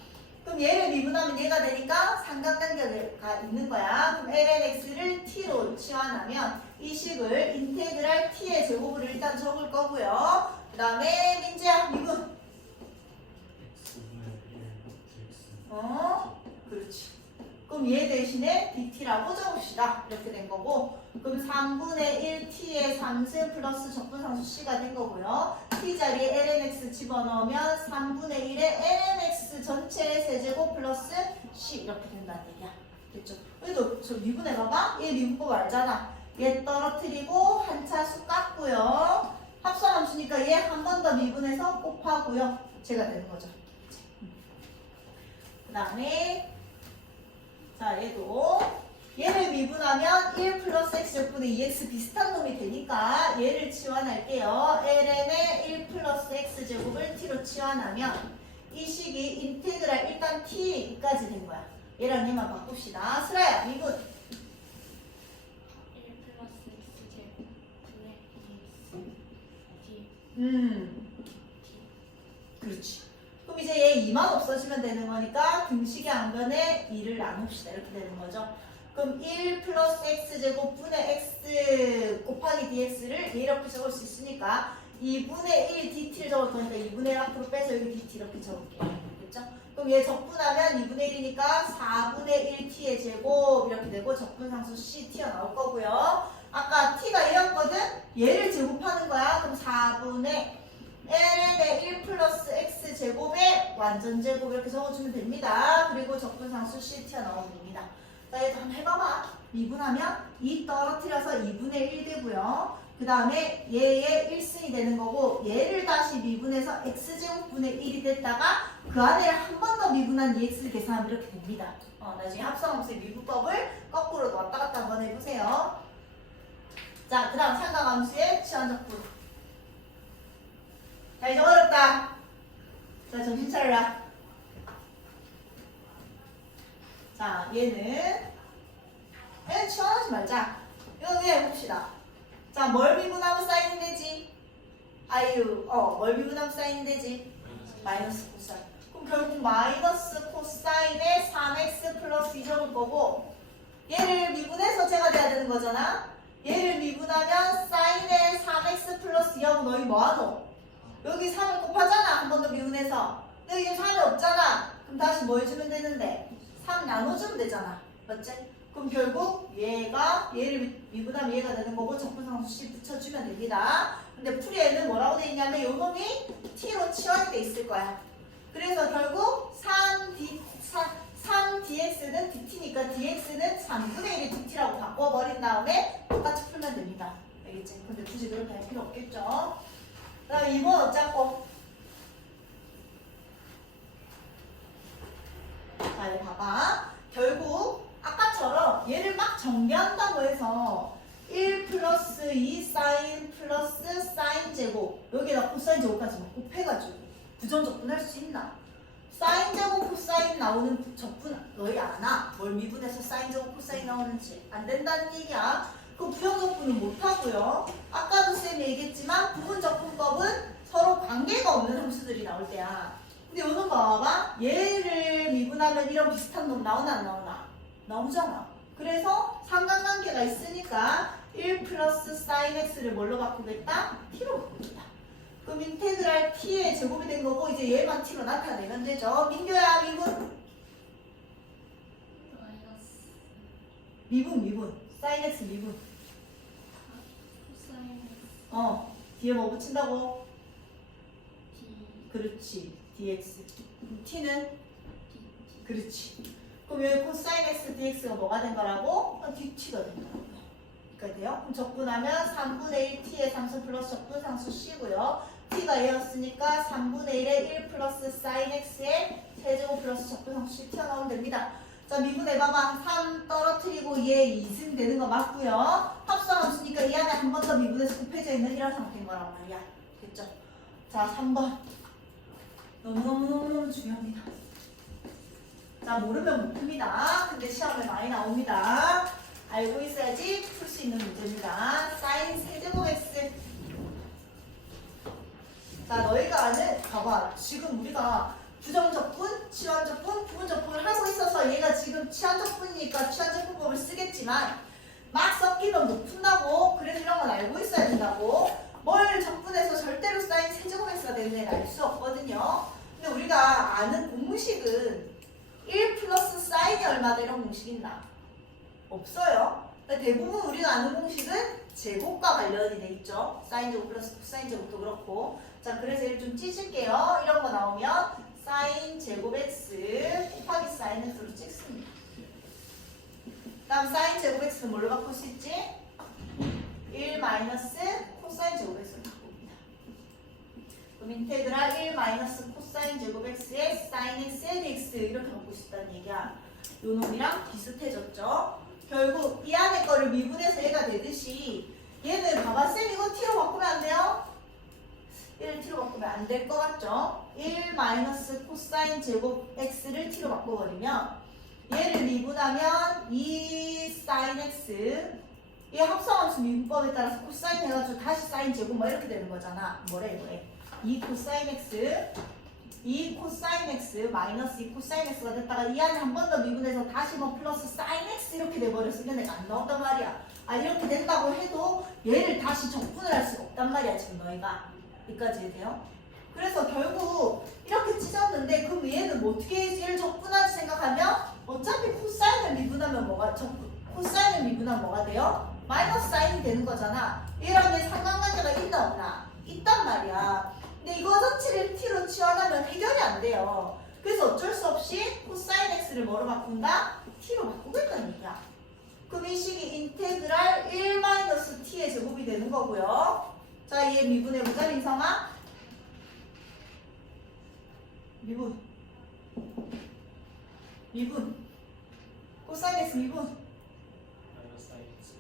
그럼 얘를 미분하면 얘가 되니까 삼각관계가 있는 거야. 그럼 lnx를 t로 치환하면 이 식을 인테그랄 t의 제곱을 일단 적을 거고요. 그 다음에 민지야 미분. 그렇지. 그럼 얘 대신에 dt라고 적읍시다. 이렇게 된 거고. 그럼 3분의 1t의 3승 플러스 적분상수 c가 된 거고요. t 자리에 lnx 집어넣으면 3분의 1의 lnx 전체 세제곱 플러스 c 이렇게 된다는 얘기야. 됐죠? 그래도 저 미분해 봐봐. 얘 미분법 알잖아. 얘 떨어뜨리고 한 차수 깎고요. 합성함수니까 얘 한 번 더 미분해서 곱하고요. 제가 되는 거죠. 그 다음에 자 얘도 얘를 미분하면 1 플러스 x제곱분의 2x 비슷한 놈이 되니까 얘를 치환할게요. ln의 1 플러스 x제곱을 t로 치환하면 이 식이 인테그랄 일단 t까지 된 거야. 얘랑 얘만 바꿉시다. 슬아야 미분 1 플러스 x제곱 분의 2x 그렇지. 그럼 이제 얘 2만 없어지면 되는 거니까 등식의 항변에 2를 나눕시다. 이렇게 되는 거죠. 그럼 1 플러스 x제곱 분의 x 곱하기 dx를 이렇게 적을 수 있으니까 2분의 1 dt를 적을 거니까 2분의 1 앞으로 빼서 여기 dt 이렇게 적을게요. 됐죠? 그럼 얘 적분하면 2분의 1이니까 4분의 1t의 제곱 이렇게 되고 적분상수 c t가 나올 거고요. 아까 t가 얘였거든? 얘를 제곱하는 거야. 그럼 4분의 ln의 1 플러스 x 제곱의 완전 제곱 이렇게 적어주면 됩니다. 그리고 적분상수 c t가 나오면 됩니다. 자, 얘도 한번 해봐봐. 미분하면 2 떨어뜨려서 2분의 1 되고요. 그 다음에 얘의 1승이 되는 거고 얘를 다시 미분해서 x제곱분의 1이 됐다가 그 안에 한 번 더 미분한 EX를 계산하면 이렇게 됩니다. 나중에 합성함수의 미분법을 거꾸로 왔다 갔다 한번 해보세요. 자, 그 다음 삼각함수의 치환적분. 자, 이제 어렵다. 자, 정신 차려라. 자, 얘는 치환하지 말자. 이거 그냥 해봅시다. 자, 뭘 미분하면 사인이 되지? 뭘 미분하면 사인이 되지? 마이너스 코사인. 그럼 결국 마이너스 코사인의 3x 플러스 2 적을 거고 얘를 미분해서 제가 돼야 되는 거잖아. 얘를 미분하면 사인의 3x 플러스 2하고 너희 뭐하노? 여기 3을 곱하잖아. 한 번 더 미분해서. 근데 여기 3이 없잖아. 그럼 다시 뭐 해주면 되는데? 3 나눠주면 되잖아. 맞지? 그럼 결국 얘를 미분하면 얘가 되는 거고 적분상수 c 붙여주면 됩니다. 근데 풀이에는 뭐라고 돼 있냐면 요 놈이 t로 치환이 돼 있을 거야. 그래서 결국 3dx는 dt니까 dx는 3분의 1의 dt라고 바꿔버린 다음에 똑같이 풀면 됩니다. 알겠지? 근데 굳이 그렇게 할 필요 없겠죠? 그 다음에 2번 어쩌고? 자, 얘 봐봐. 결국 아까처럼 얘를 막 정비한다고 해서 1 플러스 2 사인 플러스 사인 제곱 여기에다 코사인 제곱까지 막 곱해가지고 부정적분할 수 있나? 사인 제곱 코사인 나오는 적분 너희 아나? 뭘 미분해서 사인 제곱 코사인 나오는지 안 된다는 얘기야. 그 부정적분은 못하고요. 아까도 쌤이 얘기했지만 부분적분법은 서로 관계가 없는 함수들이 나올 때야. 근데 요놈 봐봐. 얘를 미분하면 이런 비슷한 놈 나오나 안 나오나? 나오잖아. 그래서 상관관계가 있으니까 1 플러스 사인 x를 뭘로 바꾸겠다? t로 바꾸겠다. 그럼 인테그랄 t의 제곱이 된 거고 이제 얘만 t로 나타내면 되죠. 민규야 미분. 미분. 사인 x 미분. 뒤에 뭐 붙인다고? 그렇지. dx. t는? 그렇지. 그럼 여기 코사인 x dx가 뭐가 된 거라고? dt가 된 거라고요. 그러니까 돼요? 그럼 적분하면 3분의 1t의 상수 플러스 적분상수 c고요. t가 얘였으니까 3분의 1의 1 플러스 사인 x의 세제곱 플러스 적분상수 c 튀어나오면 됩니다. 자, 미분해봐봐. 3 떨어뜨리고 얘 2승 되는 거 맞고요. 합성함수니까 이 안에 한 번 더 미분해서 곱해져 있는 이런 상태인 거란 말이야. 됐죠? 자, 3번. 너무너무너무 중요합니다. 자, 모르면 못 풉니다. 근데 시험에 많이 나옵니다. 알고 있어야지 풀 수 있는 문제입니다. 사인 세제곱 x. 자, 너희가 아는, 봐봐. 지금 우리가 부정적분, 치환적분, 부분적분을 하고 있어서 얘가 지금 치환적분이니까 치환적분법을 쓰겠지만 막 섞이면 못 푼다고. 그래서 이런 건 알고 있어야 된다고. 뭘 적분해서 절대로 사인 세제곱 x가 되는 애를 알 수 없거든요. 근데 우리가 아는 공식은 1 플러스 사인이 얼마다 이런 공식 있나? 없어요. 대부분 우리가 아는 공식은 제곱과 관련이 돼 있죠. 사인 제곱 플러스 코사인 제곱도 그렇고. 자, 그래서 얘를 좀 찢을게요. 이런 거 나오면 사인 제곱 x 곱하기 사인 x로 찍습니다. 다음 사인 제곱 x는 뭘로 바꿀 수 있지? 1 마이너스 코사인 제곱 x로 바꿉니다. 그럼 인테그랄 1 마이너스 코사인 제곱 x의 사인 x의 dx 이렇게 바꿀 수 있다는 얘기야. 요 놈이랑 비슷해졌죠? 결국 이 안에 거를 미분해서 얘가 되듯이 얘는 봐봐 쌤 이거 t로 바꾸면 안 돼요? 1을 t로 바꾸면 안 될 것 같죠? 1 마이너스 코사인 제곱 x를 t로 바꿔버리면 얘를 미분하면 2 사인 x 이 합성함수 미분법에 따라서 코사인 해가지고 다시 사인 제곱 뭐 이렇게 되는 거잖아. 뭐래 이거에 2 코사인 x 2 코사인 x 마이너스 2 코사인 x가 됐다가 이 안에 한 번 더 미분해서 다시 뭐 플러스 사인 x 이렇게 돼버렸으면 내가 안 나온단 말이야. 아 이렇게 된다고 해도 얘를 다시 적분을 할 수가 없단 말이야 지금 너희가. 여기까지 돼요? 그래서 결국 이렇게 찢었는데 그럼 얘는 뭐 어떻게 얘를 적분하지 생각하면 어차피 코사인을 미분하면 뭐가 코사인을 미분하면 뭐가 돼요? 마이너스 사인이 되는 거잖아. 얘랑 내 상관관계가 있나 없나? 있단 말이야. 근데 이거 전체를 t로 치환하면 해결이 안 돼요. 그래서 어쩔 수 없이 코사인 x를 뭐로 바꾼다? t로 바꾸겠다는 얘기야. 그럼 이 식이 인테그랄 1-t의 제곱이 되는 거고요. 자, 얘 미분해보자, 민성아. 미분. 코사인 x 미분. 마이너스 사인 x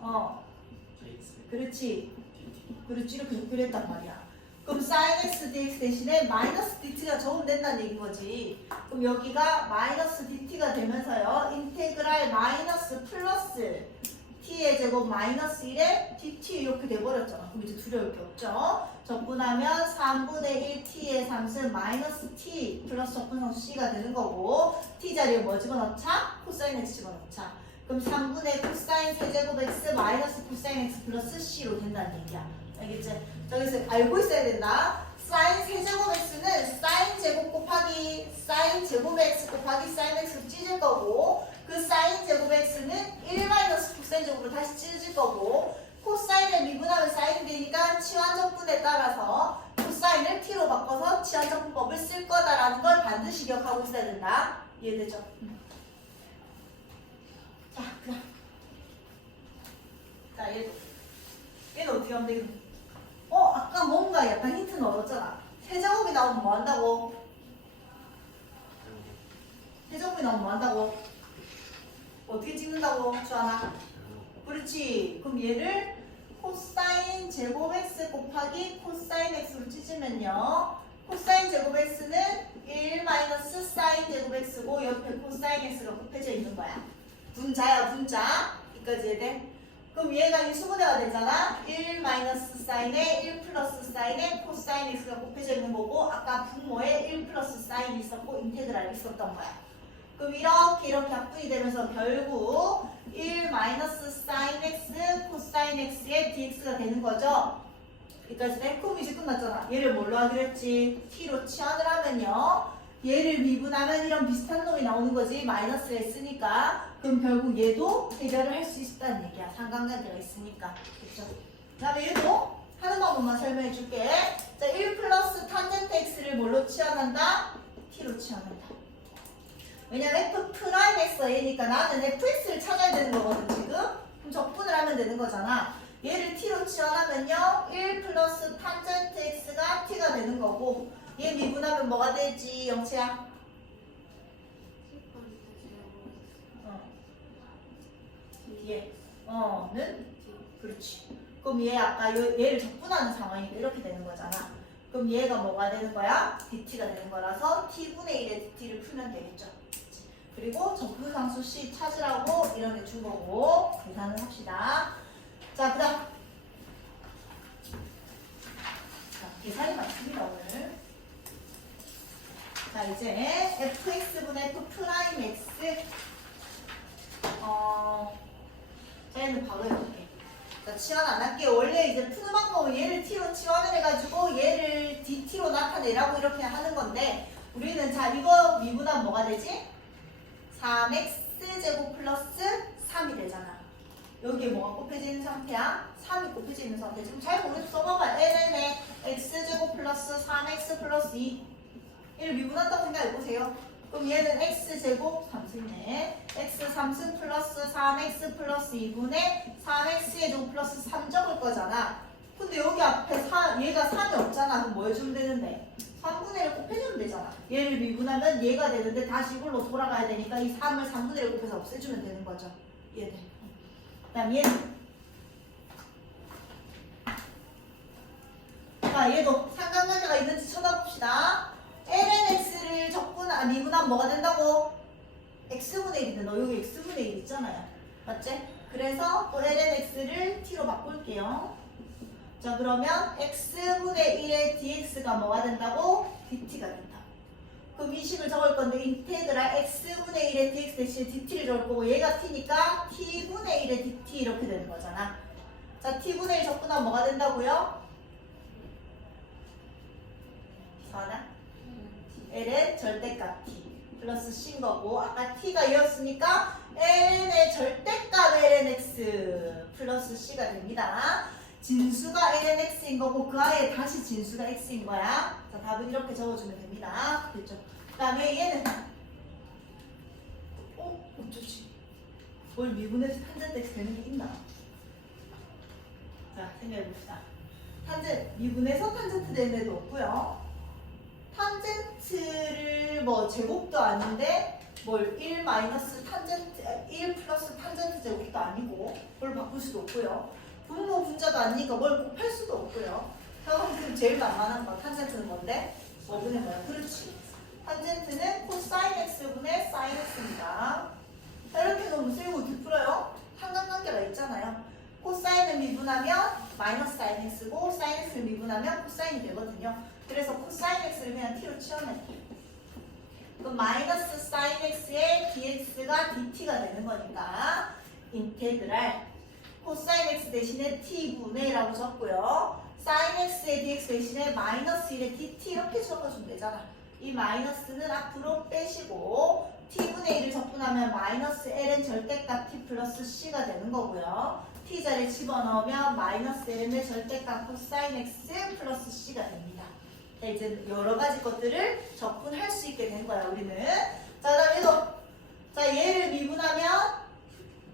dx 그렇지. dt 그렇지. 이렇게 적절했단 말이야. 그럼 sin x dx 대신에 마이너스 dt가 적용된다는 얘기인 거지. 그럼 여기가 마이너스 dt가 되면서요. 인테그랄 마이너스 플러스 t의 제곱 마이너스 1에 dt 이렇게 돼버렸잖아. 그럼 이제 두려울 게 없죠. 적분하면 3분의 1 t의 3승 마이너스 t 플러스 적분상수 c가 되는 거고 t 자리에 뭐 집어넣자? 코사인 x 집어넣자. 그럼 3분의 코사인 세제곱 x 마이너스 코사인 x 플러스 c로 된다는 얘기야. 알겠지? 저기서 알고 있어야 된다. 사인 세제곱 x는 사인 제곱 곱하기 사인 제곱 x 곱하기 사인 x로 찢을 거고 그 사인 제곱 x는 1 마이너스 코사인 제곱으로 다시 찢어질 거고 코사인을 미분하면 사인이 되니까 치환적분에 따라서 코사인을 t로 바꿔서 치환적분법을 쓸 거다라는 걸 반드시 기억하고 있어야 된다. 이해되죠? 자, 그다음. 자, 얘는 어떻게 하면 되겠노? 아까 뭔가 약간 힌트는 얻었잖아. 세제곱이 나오면 뭐 한다고? 세제곱이 나오면 뭐 한다고? 어떻게 찍는다고, 주하나? 그렇지. 그럼 얘를 코사인 제곱 x 곱하기 코사인 x로 찢으면요. 코사인 제곱 x는 1 마이너스 사인 제곱 x고 옆에 코사인 x가 곱해져 있는 거야. 분자야, 분자. 여기까지 해야 그럼 얘가 이 수분해가 되잖아. 1 마이너스 사인에 1 플러스 사인에 코사인 x가 곱해져 있는 거고 아까 분모에 1 플러스 사인이 있었고 인테그랄이 있었던 거야. 그럼 이렇게 합분이 되면서 결국 1 마이너스 사인 x 코사인 x의 dx가 되는 거죠. 여기까지 돼? 그럼 이제 끝났잖아. 얘를 뭘로 하기로 했지? t로 치환을 하면요. 얘를 미분하면 이런 비슷한 놈이 나오는 거지. 마이너스가 있으니까. 그럼 결국 얘도 해결을 할 수 있다는 얘기야. 상관관계가 있으니까. 그렇죠? 그 다음에 얘도 하는 방법만 설명해 줄게. 자, 1 플러스 탄젠트 x를 뭘로 치환한다? t로 치환한다. 왜냐면 f 프라임 x가 얘니까 나는 fx를 찾아야 되는 거거든 지금. 그럼 적분을 하면 되는 거잖아. 얘를 t로 치환하면요 1 플러스 탄젠트 x가 t가 되는 거고 얘 미분하면 뭐가 되지 영채야? 얘 는 그렇지. 그럼 얘 아까 얘를 적분하는 상황이니까 이렇게 되는 거잖아. 그럼 얘가 뭐가 되는 거야? dt가 되는 거라서 t분의 1의 dt를 풀면 되겠죠. 그리고 적분상수 C 찾으라고 이런 게 준 거고 계산을 합시다. 자, 그다음 계산이 많습니다 오늘. 자, 이제 fx분의 f 프라임 x 얘는 바로 해볼게. 자, 치환 안 할게요. 원래 이제 푸는 방법은 얘를 t로 치환을 해가지고 얘를 dt로 나타내라고 이렇게 하는 건데 우리는 자 이거 미분하면 뭐가 되지? 3x제곱 플러스 3이 되잖아. 여기에 뭐가 곱해져 있는 상태야? 3이 곱해져 있는 상태. 지금 잘 모르겠어. 써봐봐. ln에 x제곱 플러스 3x 플러스 2 이를 미분한다고 생각해보세요. 그럼 얘는 x제곱 3승이네. x 3승 플러스 3x 플러스 2분의 3x의 제곱 플러스 3 적을 거잖아. 근데 여기 앞에 얘가 3이 없잖아. 그럼 뭐 해주면 되는데? 3분의 1을 곱해주면 되잖아. 얘를 미분하면 얘가 되는데 다시 이걸로 돌아가야 되니까 이 3을 3분의 1 곱해서 없애주면 되는 거죠. 이해돼? 그 다음 얘는 자 얘도 상관관계가 있는지 쳐다봅시다. ln x를 미분하면 뭐가 된다고? x분의 1인데 너 여기 x분의 1 있잖아요. 맞지? 그래서 또 ln x를 t로 바꿀게요. 자 그러면 x분의 1의 dx가 뭐가 된다고? dt가 된다. 그럼 이 식을 적을 건데 인테그랄 x분의 1의 dx 대신에 dt를 적을 거고 얘가 t니까 t분의 1의 dt 이렇게 되는 거잖아. 자 t분의 1 적분하면 뭐가 된다고요? 사나? ln 절대값 t 플러스 c인 거고 아까 t가 2였으니까 ln의 절대값 lnx 플러스 c가 됩니다. 진수가 lnx인 거고 그 아래에 다시 진수가 x인 거야. 자 답은 이렇게 적어주면 됩니다. 됐죠? 그 다음에 얘는 어쩌지? 뭘 미분해서 탄젠트 x 되는 게 있나? 자 생각해봅시다. 미분해서 탄젠트 되는 애도 없고요. 탄젠트를 뭐 제곱도 아닌데 뭘 1 마이너스 탄젠트 1 플러스 탄젠트 제곱도 아니고 뭘 바꿀 수도 없고요. 분모 분자도 아니니까 뭘 곱할 수도 없고요. 그럼 제일 만만한 거 탄젠트는 뭔데? 5분의 뭐야? 그렇지. 탄젠트는 코사인 x분의 사인 x입니다. 자, 이렇게 너무 쓰이고 이렇게 풀어요. 상관관계가 있잖아요. 코사인을 미분하면 마이너스 사인 x고 사인 x를 미분하면 코사인이 되거든요. 그래서 코사인 x를 그냥 t로 치워낼게요. 그럼 마이너스 사인 x의 dx가 dt가 되는 거니까 인테그랄 코사인 x 대신에 t분의 라고 적고요. 사인 x의 dx 대신에 마이너스 1의 dt 이렇게 적어주면 되잖아. 이 마이너스는 앞으로 빼시고 t분의 1을 적분하면 마이너스 ln 절대값 t 플러스 c가 되는 거고요. t자리에 집어넣으면 마이너스 ln의 절대값 코사인 x 플러스 c가 됩니다. 자, 이제 여러 가지 것들을 적분할 수 있게 된 거야 우리는. 자 그다음 얘도 자 얘를 미분하면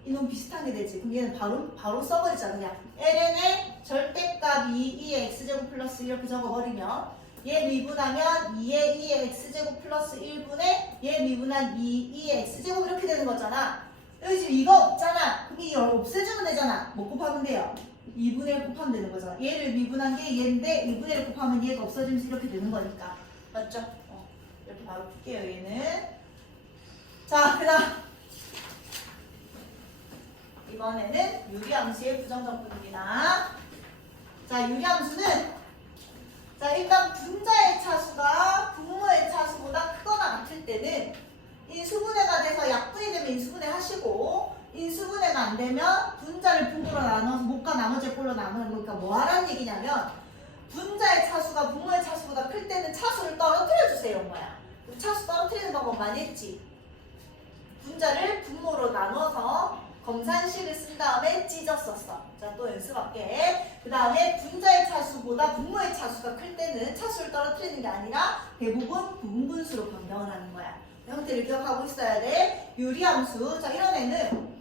이놈 비슷한 게 되지. 그럼 얘는 바로 써버리자 그냥. ln의 절대값 2의 x제곱 플러스 이렇게 적어버리면 얘 미분하면 2의 2의 x제곱 플러스 1분의 얘 미분한 2의 x제곱 이렇게 되는 거잖아. 여기 지금 이거 없잖아. 그럼 이거 없애주면 되잖아. 뭐 곱하면 돼요? 2분의 1 곱하면 되는 거잖아. 얘를 미분한 게 얘인데 2분의 1 곱하면 얘가 없어지면서 이렇게 되는 거니까. 맞죠? 이렇게 바로 풀게요 얘는. 자 그 다음 이번에는 유리함수의 부정적분입니다. 자, 유리함수는 자 일단 분자의 차수가 분모의 차수보다 크거나 같을 때는 인수분해가 돼서 약분이 되면 인수분해 하시고 인수분해가 안 되면 분자를 분모로 나눠서 못과 나머지 꼴로 나누는 거니까 뭐 하라는 얘기냐면 분자의 차수가 분모의 차수보다 클 때는 차수를 떨어뜨려 주세요 뭐야. 차수 떨어뜨리는 방법 많이 했지. 분자를 분모로 나눠서 검산식을 쓴 다음에 찢었었어. 자, 또 연습할게. 그 다음에 분자의 차수보다 분모의 차수가 클 때는 차수를 떨어뜨리는 게 아니라 대부분 부분분수로 변경을 하는 거야. 형태를 기억하고 있어야 돼. 유리함수. 자, 이런 애는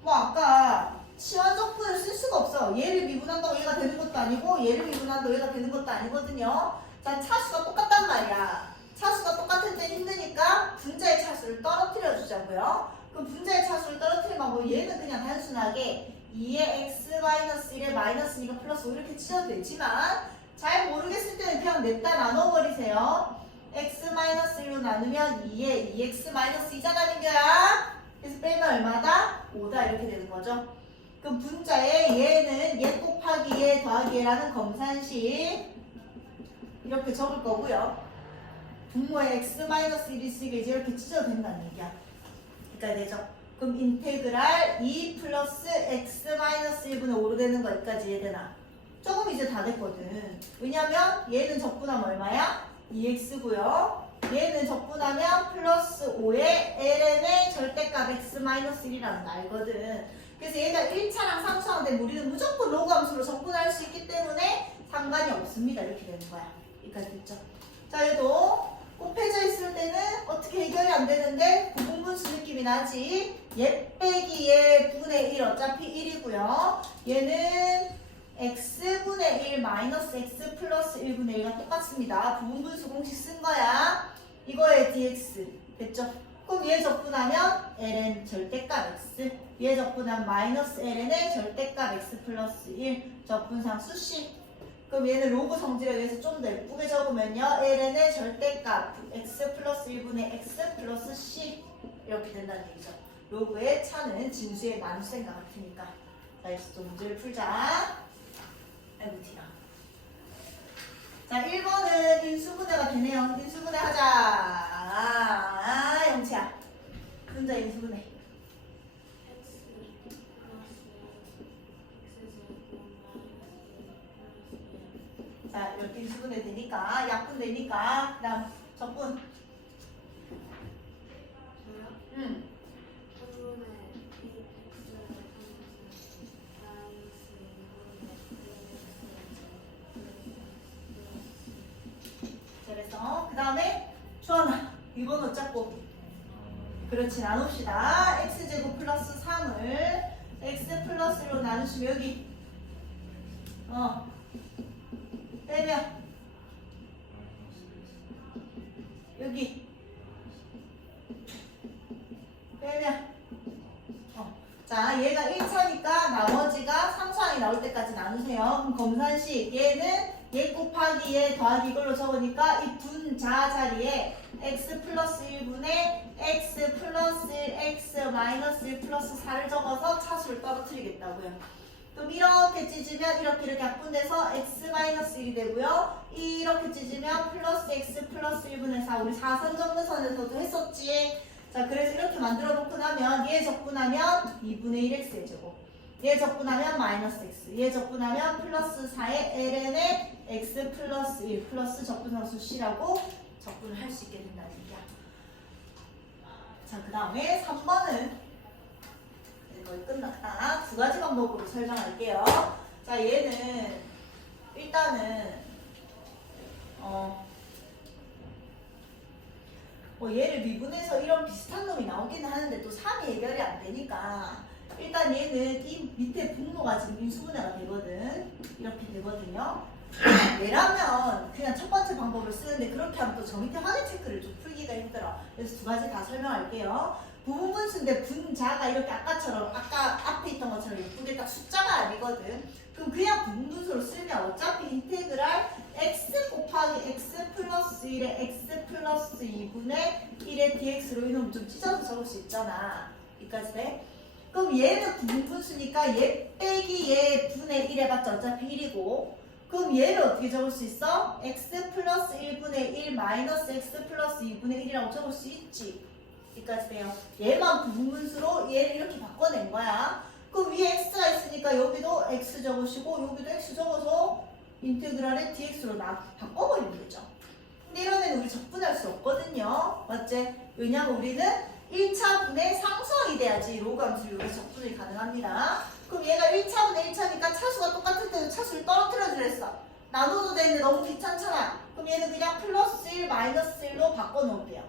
뭐 아까 시환적분을 쓸 수가 없어. 얘를 미분한다고 얘가 되는 것도 아니고 얘를 미분한다고 얘가 되는 것도 아니거든요. 자, 차수가 똑같단 말이야. 차수가 똑같을 땐 힘드니까 분자의 차수를 떨어뜨려 주자고요. 그럼 분자의 차수를 떨어뜨리는 방법 얘는 그냥 단순하게 2의 x-1의 마이너스니까 플러스 5 이렇게 찢어도 되지만 잘 모르겠을 때는 그냥 냈다 나눠버리세요. x-1로 나누면 2의 2x-2잖아 민규야. 그래서 빼면 얼마다? 5다 이렇게 되는 거죠. 그럼 분자에 얘는 얘 곱하기 얘 더하기 얘라는 검산식 이렇게 적을 거고요. 분모에 x-1이 있으니까 이제 이렇게 찢어도 된다는 얘기야. 되죠. 그럼 인테그랄 2 플러스 x-1분의 5로 되는 거 여기까지 이해되나? 조금 이제 다 됐거든. 왜냐면 얘는 적분하면 얼마야? 2x고요. 얘는 적분하면 플러스 5의 ln의 절대값 x-1이라는 거 알거든. 그래서 얘가 1차랑 상수하는데 우리는 무조건 로그 함수로 적분할 수 있기 때문에 상관이 없습니다. 이렇게 되는 거야. 여기까지 됐죠? 자, 얘도 곱해져 있을 때는 어떻게 해결이 안 되는데 부분분수 느낌이 나지. 얘 빼기 얘 분의 1 어차피 1이고요. 얘는 x분의 1 마이너스 x 플러스 1분의 1과 똑같습니다. 부분분수 공식 쓴 거야. 이거에 dx 됐죠? 그럼 얘 적분하면 ln 절대값 x, 얘 적분하면 마이너스 ln의 절대값 x 플러스 1 적분상수 c. 그럼 얘는 로그 성질에 의해서 좀 더 예쁘게 적으면요, ln의 절대값 x 플러스 1분의 x 플러스 c 이렇게 된다는 얘기죠. 로그의 차는 진수의 나눗셈과 같으니까. 자, 이제 또 문제를 풀자. 아이고 티라. 자, 1번은 인수분해가 되네요. 인수분해 하자. 영채야. 혼자 인수분해. x 자, 이렇게 인수분해 되니까, 약분 되니까, 그 다음 적분. 저요? 응. 3분의 1x 마이너스 2분의 잘했어. 그 다음에 주원아. 이번 호 짝고. 그렇지, 나눕시다. x제곱 플러스 3을 x 플러스로 나누시면 여기. 빼면 여기 빼면 자, 얘가 1차니까 나머지가 상수항이 나올 때까지 나누세요. 그럼 검산식 얘는 얘 곱하기 얘 더하기 이걸로 적으니까 이 분자 자리에 x 플러스 1분의 x 플러스 1 x 마이너스 1 플러스 4를 적어서 차수를 떨어뜨리겠다고요. 그럼 이렇게 찢으면 이렇게 약분돼서 x 마이너스 1이 되고요. 이렇게 찢으면 플러스 x 플러스 1분의 4. 우리 4선 적분선에서도 했었지. 자, 그래서 이렇게 만들어 놓고 나면 얘 적분하면 2분의 1x의 제곱. 얘 적분하면 마이너스 x. 얘 적분하면 플러스 4의 ln의 x 플러스 1 플러스 적분상수 c라고 적분을 할 수 있게 된다는 얘기야. 자, 그 다음에 3번은 거의 끝났다. 두 가지 방법으로 설명할게요. 자, 얘는 일단은 얘를 미분해서 이런 비슷한 놈이 나오긴 하는데 또 3이 해결이 안 되니까 일단 얘는 이 밑에 분모가 지금 인수분해가 되거든. 이렇게 되거든요. 얘라면 그냥 첫 번째 방법을 쓰는데 그렇게 하면 또 저 밑에 확인 체크를 좀 풀기가 힘들어. 그래서 두 가지 다 설명할게요. 부분분수인데 분자가 이렇게 아까처럼 아까 앞에 있던 것처럼 예쁘게 딱 숫자가 아니거든. 그럼 그냥 부분분수로 쓰면 어차피 인테그랄 x 곱하기 x 플러스 1에 x 플러스 2분의 1의 dx로 이놈 좀 찢어서 적을 수 있잖아. 여기까지 돼? 그럼 얘는 부분분수니까 얘 빼기 얘 분의 1 해봤자 어차피 1이고 그럼 얘를 어떻게 적을 수 있어? x 플러스 1분의 1 마이너스 x 플러스 2분의 1이라고 적을 수 있지. 여기까지 돼요. 얘만 부분분수로 얘를 이렇게 바꿔낸 거야. 그럼 위에 x가 있으니까 여기도 x 적으시고 여기도 x 적어서 인테그랄에 dx로 바꿔버리면 되죠. 근데 이런 애는 우리 적분할 수 없거든요. 맞지? 왜냐면 우리는 1차 분의 상수항이 돼야지 로그 함수를 이용해서 적분이 가능합니다. 그럼 얘가 1차분의 1차니까 차수가 똑같을 때도 차수를 떨어뜨려 주랬어. 나눠도 되는데 너무 귀찮잖아. 그럼 얘는 그냥 플러스 1 마이너스 1로 바꿔놓을게요.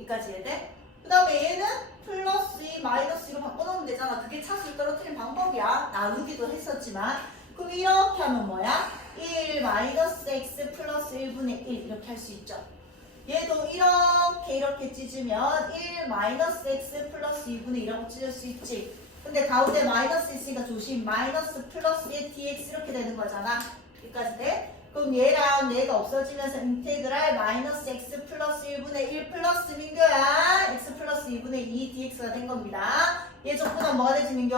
여기까지 이해돼? 그 다음에 얘는 플러스 2 마이너스 2로 바꿔놓으면 되잖아. 그게 차수를 떨어뜨리는 방법이야. 나누기도 했었지만. 그럼 이렇게 하면 뭐야? 1 마이너스 x 플러스 1분의 1 이렇게 할 수 있죠. 얘도 이렇게 찢으면 1 마이너스 x 플러스 2분의 2라고 찢을 수 있지. 근데 가운데 마이너스 있으니까 조심. 마이너스 플러스 1 dx 이렇게 되는 거잖아. 여기까지 돼? 그럼 얘랑 얘가 없어지면서 인테그랄 마이너스 x 플러스 1분의 1 플러스 민규야 x 플러스 2분의 2 dx가 된 겁니다. 얘 적분하면 뭐가 되지 민규?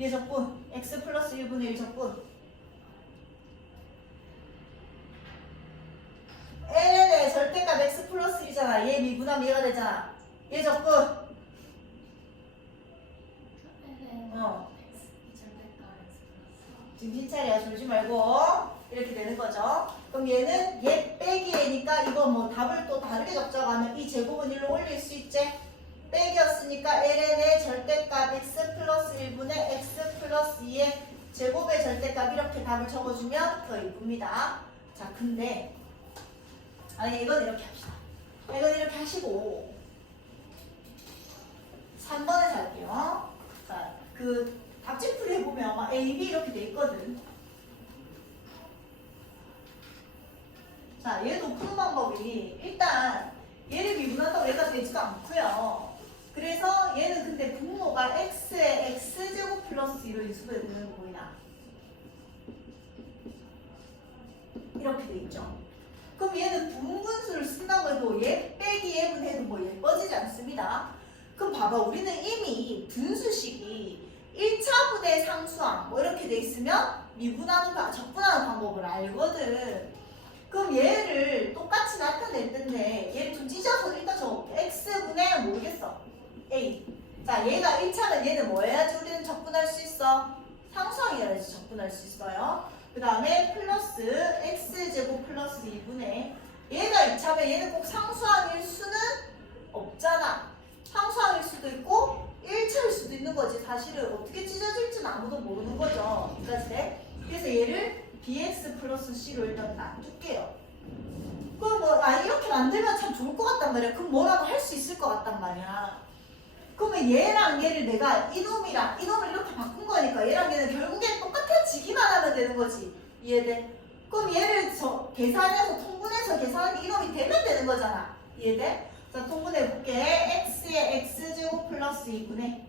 얘 적분 x 플러스 1분의 1 적분 ln의 절대값 x 플러스 1이잖아. 얘 미분하면 얘가 되잖아. 얘 적분 지금 빈차례야. 졸지 말고 이렇게 되는 거죠. 그럼 얘는 얘 빼기 A니까 이거 뭐 답을 또 다르게 적자하면 이 제곱은 1로 올릴 수 있지? 빼기였으니까 ln의 절대값 x 플러스 1분의 x 플러스 2의 제곱의 절대값 이렇게 답을 적어주면 더 이쁩니다. 자, 근데 아니 이건 이렇게 합시다. 이건 이렇게 하시고 3번에 살게요. 자, 그 답집풀이 해보면 아마 A, B 이렇게 돼 있거든. 자, 얘도 푸는 방법이 일단 얘를 미분한다고 얘가 되지도 않고요. 그래서 얘는 근데 분모가 x의 x제곱 플러스 2로 인수분해 되는 거 보이나? 이렇게 돼 있죠. 그럼 얘는 분분수를 쓴다고 해도 얘 빼기 얘분 해도 뭐 예뻐지지 않습니다. 그럼 봐봐, 우리는 이미 분수식이 1차분의 상수항 뭐 이렇게 돼 있으면 미분하는 적분하는 방법을 알거든. 그럼 얘를 똑같이 나타낼 텐데 얘를 좀 찢어서 일단 적어볼게. x분의 모르겠어. a. 자, 얘가 1차면 얘는 뭐 해야지 우리는 적분할 수 있어? 상수항이어야지 적분할 수 있어요. 그 다음에 플러스 x제곱 플러스 2분의 얘가 2차면 얘는 꼭 상수항일 수는 없잖아. 상수항일 수도 있고 1차일 수도 있는 거지. 사실은 어떻게 찢어질지는 아무도 모르는 거죠. 여기까지. 그래서 얘를 bx 플러스 c로 일단 놔둘게요. 그럼 뭐 이렇게 만들면 참 좋을 것 같단 말이야. 그럼 뭐라도 할 수 있을 것 같단 말이야. 그러면 얘랑 얘를 내가 이놈을 이렇게 바꾼 거니까 얘랑 얘는 결국엔 똑같아지기만 하면 되는 거지. 이해돼? 그럼 얘를 계산해서 통분해서 계산하면 이놈이 되면 되는 거잖아. 이해돼? 자, 통분해볼게. x의 x제곱 플러스 2분의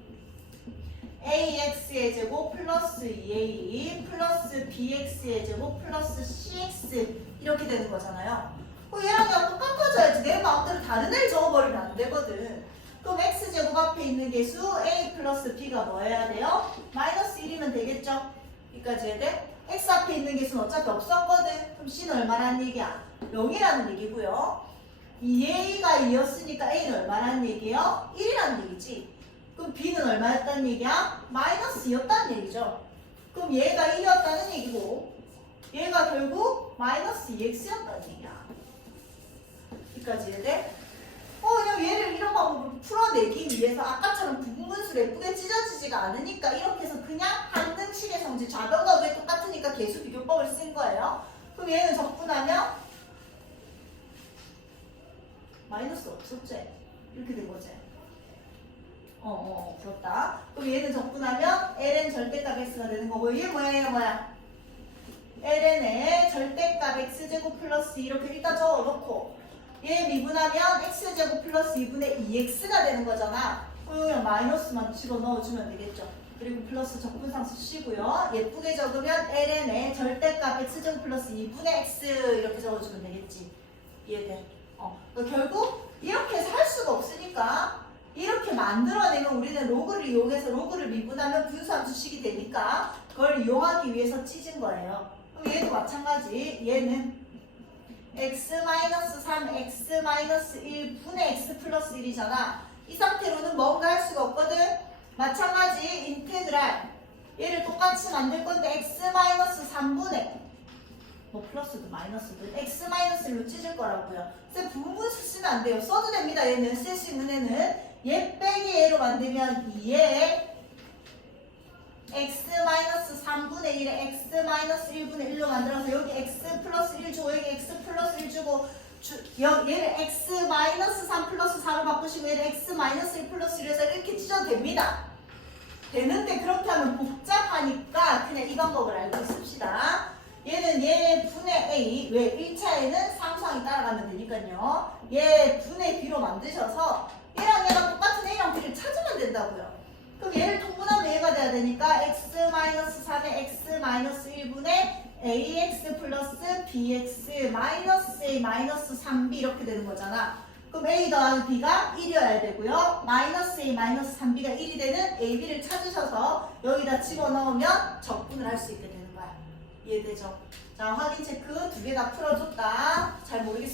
ax의 제곱 플러스 2a 플러스 bx의 제곱 플러스 cx 이렇게 되는 거잖아요. 얘랑 얘랑 똑같아져야지. 내 마음대로 다른 애를 적어버리면 안 되거든. 그럼 x제곱 앞에 있는 개수 a 플러스 b가 뭐 해야 돼요? 마이너스 1이면 되겠죠? 여기까지 해야 돼? x 앞에 있는 개수는 어차피 없었거든. 그럼 c는 얼마라는 얘기야? 0이라는 얘기고요. 2a가 2였으니까 a는 얼마라는 얘기예요? 1이라는 얘기지. 그럼 b는 얼마였다는 얘기야? 마이너스 2였다는 얘기죠. 그럼 얘가 1이었다는 얘기고 얘가 결국 마이너스 2x였다는 얘기야. 여기까지 해야 돼? 그냥 얘를 이런 방법으로 풀어내기 위해서 아까처럼 부분분수를 예쁘게 찢어지지가 않으니까 이렇게 해서 그냥 한등식의 성질 좌변과 우에 똑같으니까 계수 비교법을 쓴 거예요. 그럼 얘는 적분하면 마이너스 없었지? 이렇게 된 거지? 없었다. 그럼 얘는 적분하면 ln 절대값 x가 되는 거고 얘 뭐야? ln의 절대값 x제곱 플러스 2 이렇게 일단 적어놓고 얘 미분하면 x제곱 플러스 2분의 2x가 되는 거잖아. 그러면 마이너스만 집어넣어주면 되겠죠. 그리고 플러스 적분상수 C고요. 예쁘게 적으면 ln의 절대값 x제곱 플러스 2분의 x 이렇게 적어주면 되겠지. 이해돼? 그러니까 결국 이렇게 해서 할 수가 없으니까 이렇게 만들어내면 우리는 로그를 이용해서 로그를 미분하면 분수함수식이 되니까 그걸 이용하기 위해서 찢은 거예요. 그럼 얘도 마찬가지. 얘는 x-3, x-1 분의 x 플러스 1이잖아. 이 상태로는 뭔가 할 수가 없거든. 마찬가지 인테그랄 얘를 똑같이 만들 건데 x-3분의 뭐 플러스도 마이너스도 x-1로 찢을 거라고요. 그래서 부분수 쓰면 안 돼요. 써도 됩니다. 얘는 쓸 수 있는 애는 얘 빼기 얘로 만들면 2에 x-3분의 1에 x-1분의 1로 만들어서 여기 x 플러스 1 주고 여기 x 플러스 1 주고 얘를 x-3 플러스 4로 바꾸시고 얘를 x-1 플러스 1에서 이렇게 찢어도 됩니다. 되는데 그렇게 하면 복잡하니까 그냥 이 방법을 알고 있읍시다. 얘는 얘 분의 a 왜 1차에는 상수항이 따라가면 되니까요. 얘 분의 b로 만드셔서 얘랑 얘가 똑같은 a랑 b를 찾으면 된다고요. 그럼 얘를 통분하면 얘가 돼야 되니까 x-3의 x-1분의 ax 플러스 bx 마이너스 a 마이너스 3b 이렇게 되는 거잖아. 그럼 a 더하기 b가 1이어야 되고요. 마이너스 a 마이너스 3b가 1이 되는 a, b를 찾으셔서 여기다 집어넣으면 적분을 할 수 있게 되는 거야. 이해되죠? 자, 확인 체크 2개 다 풀어줬다. 잘 모르겠어요.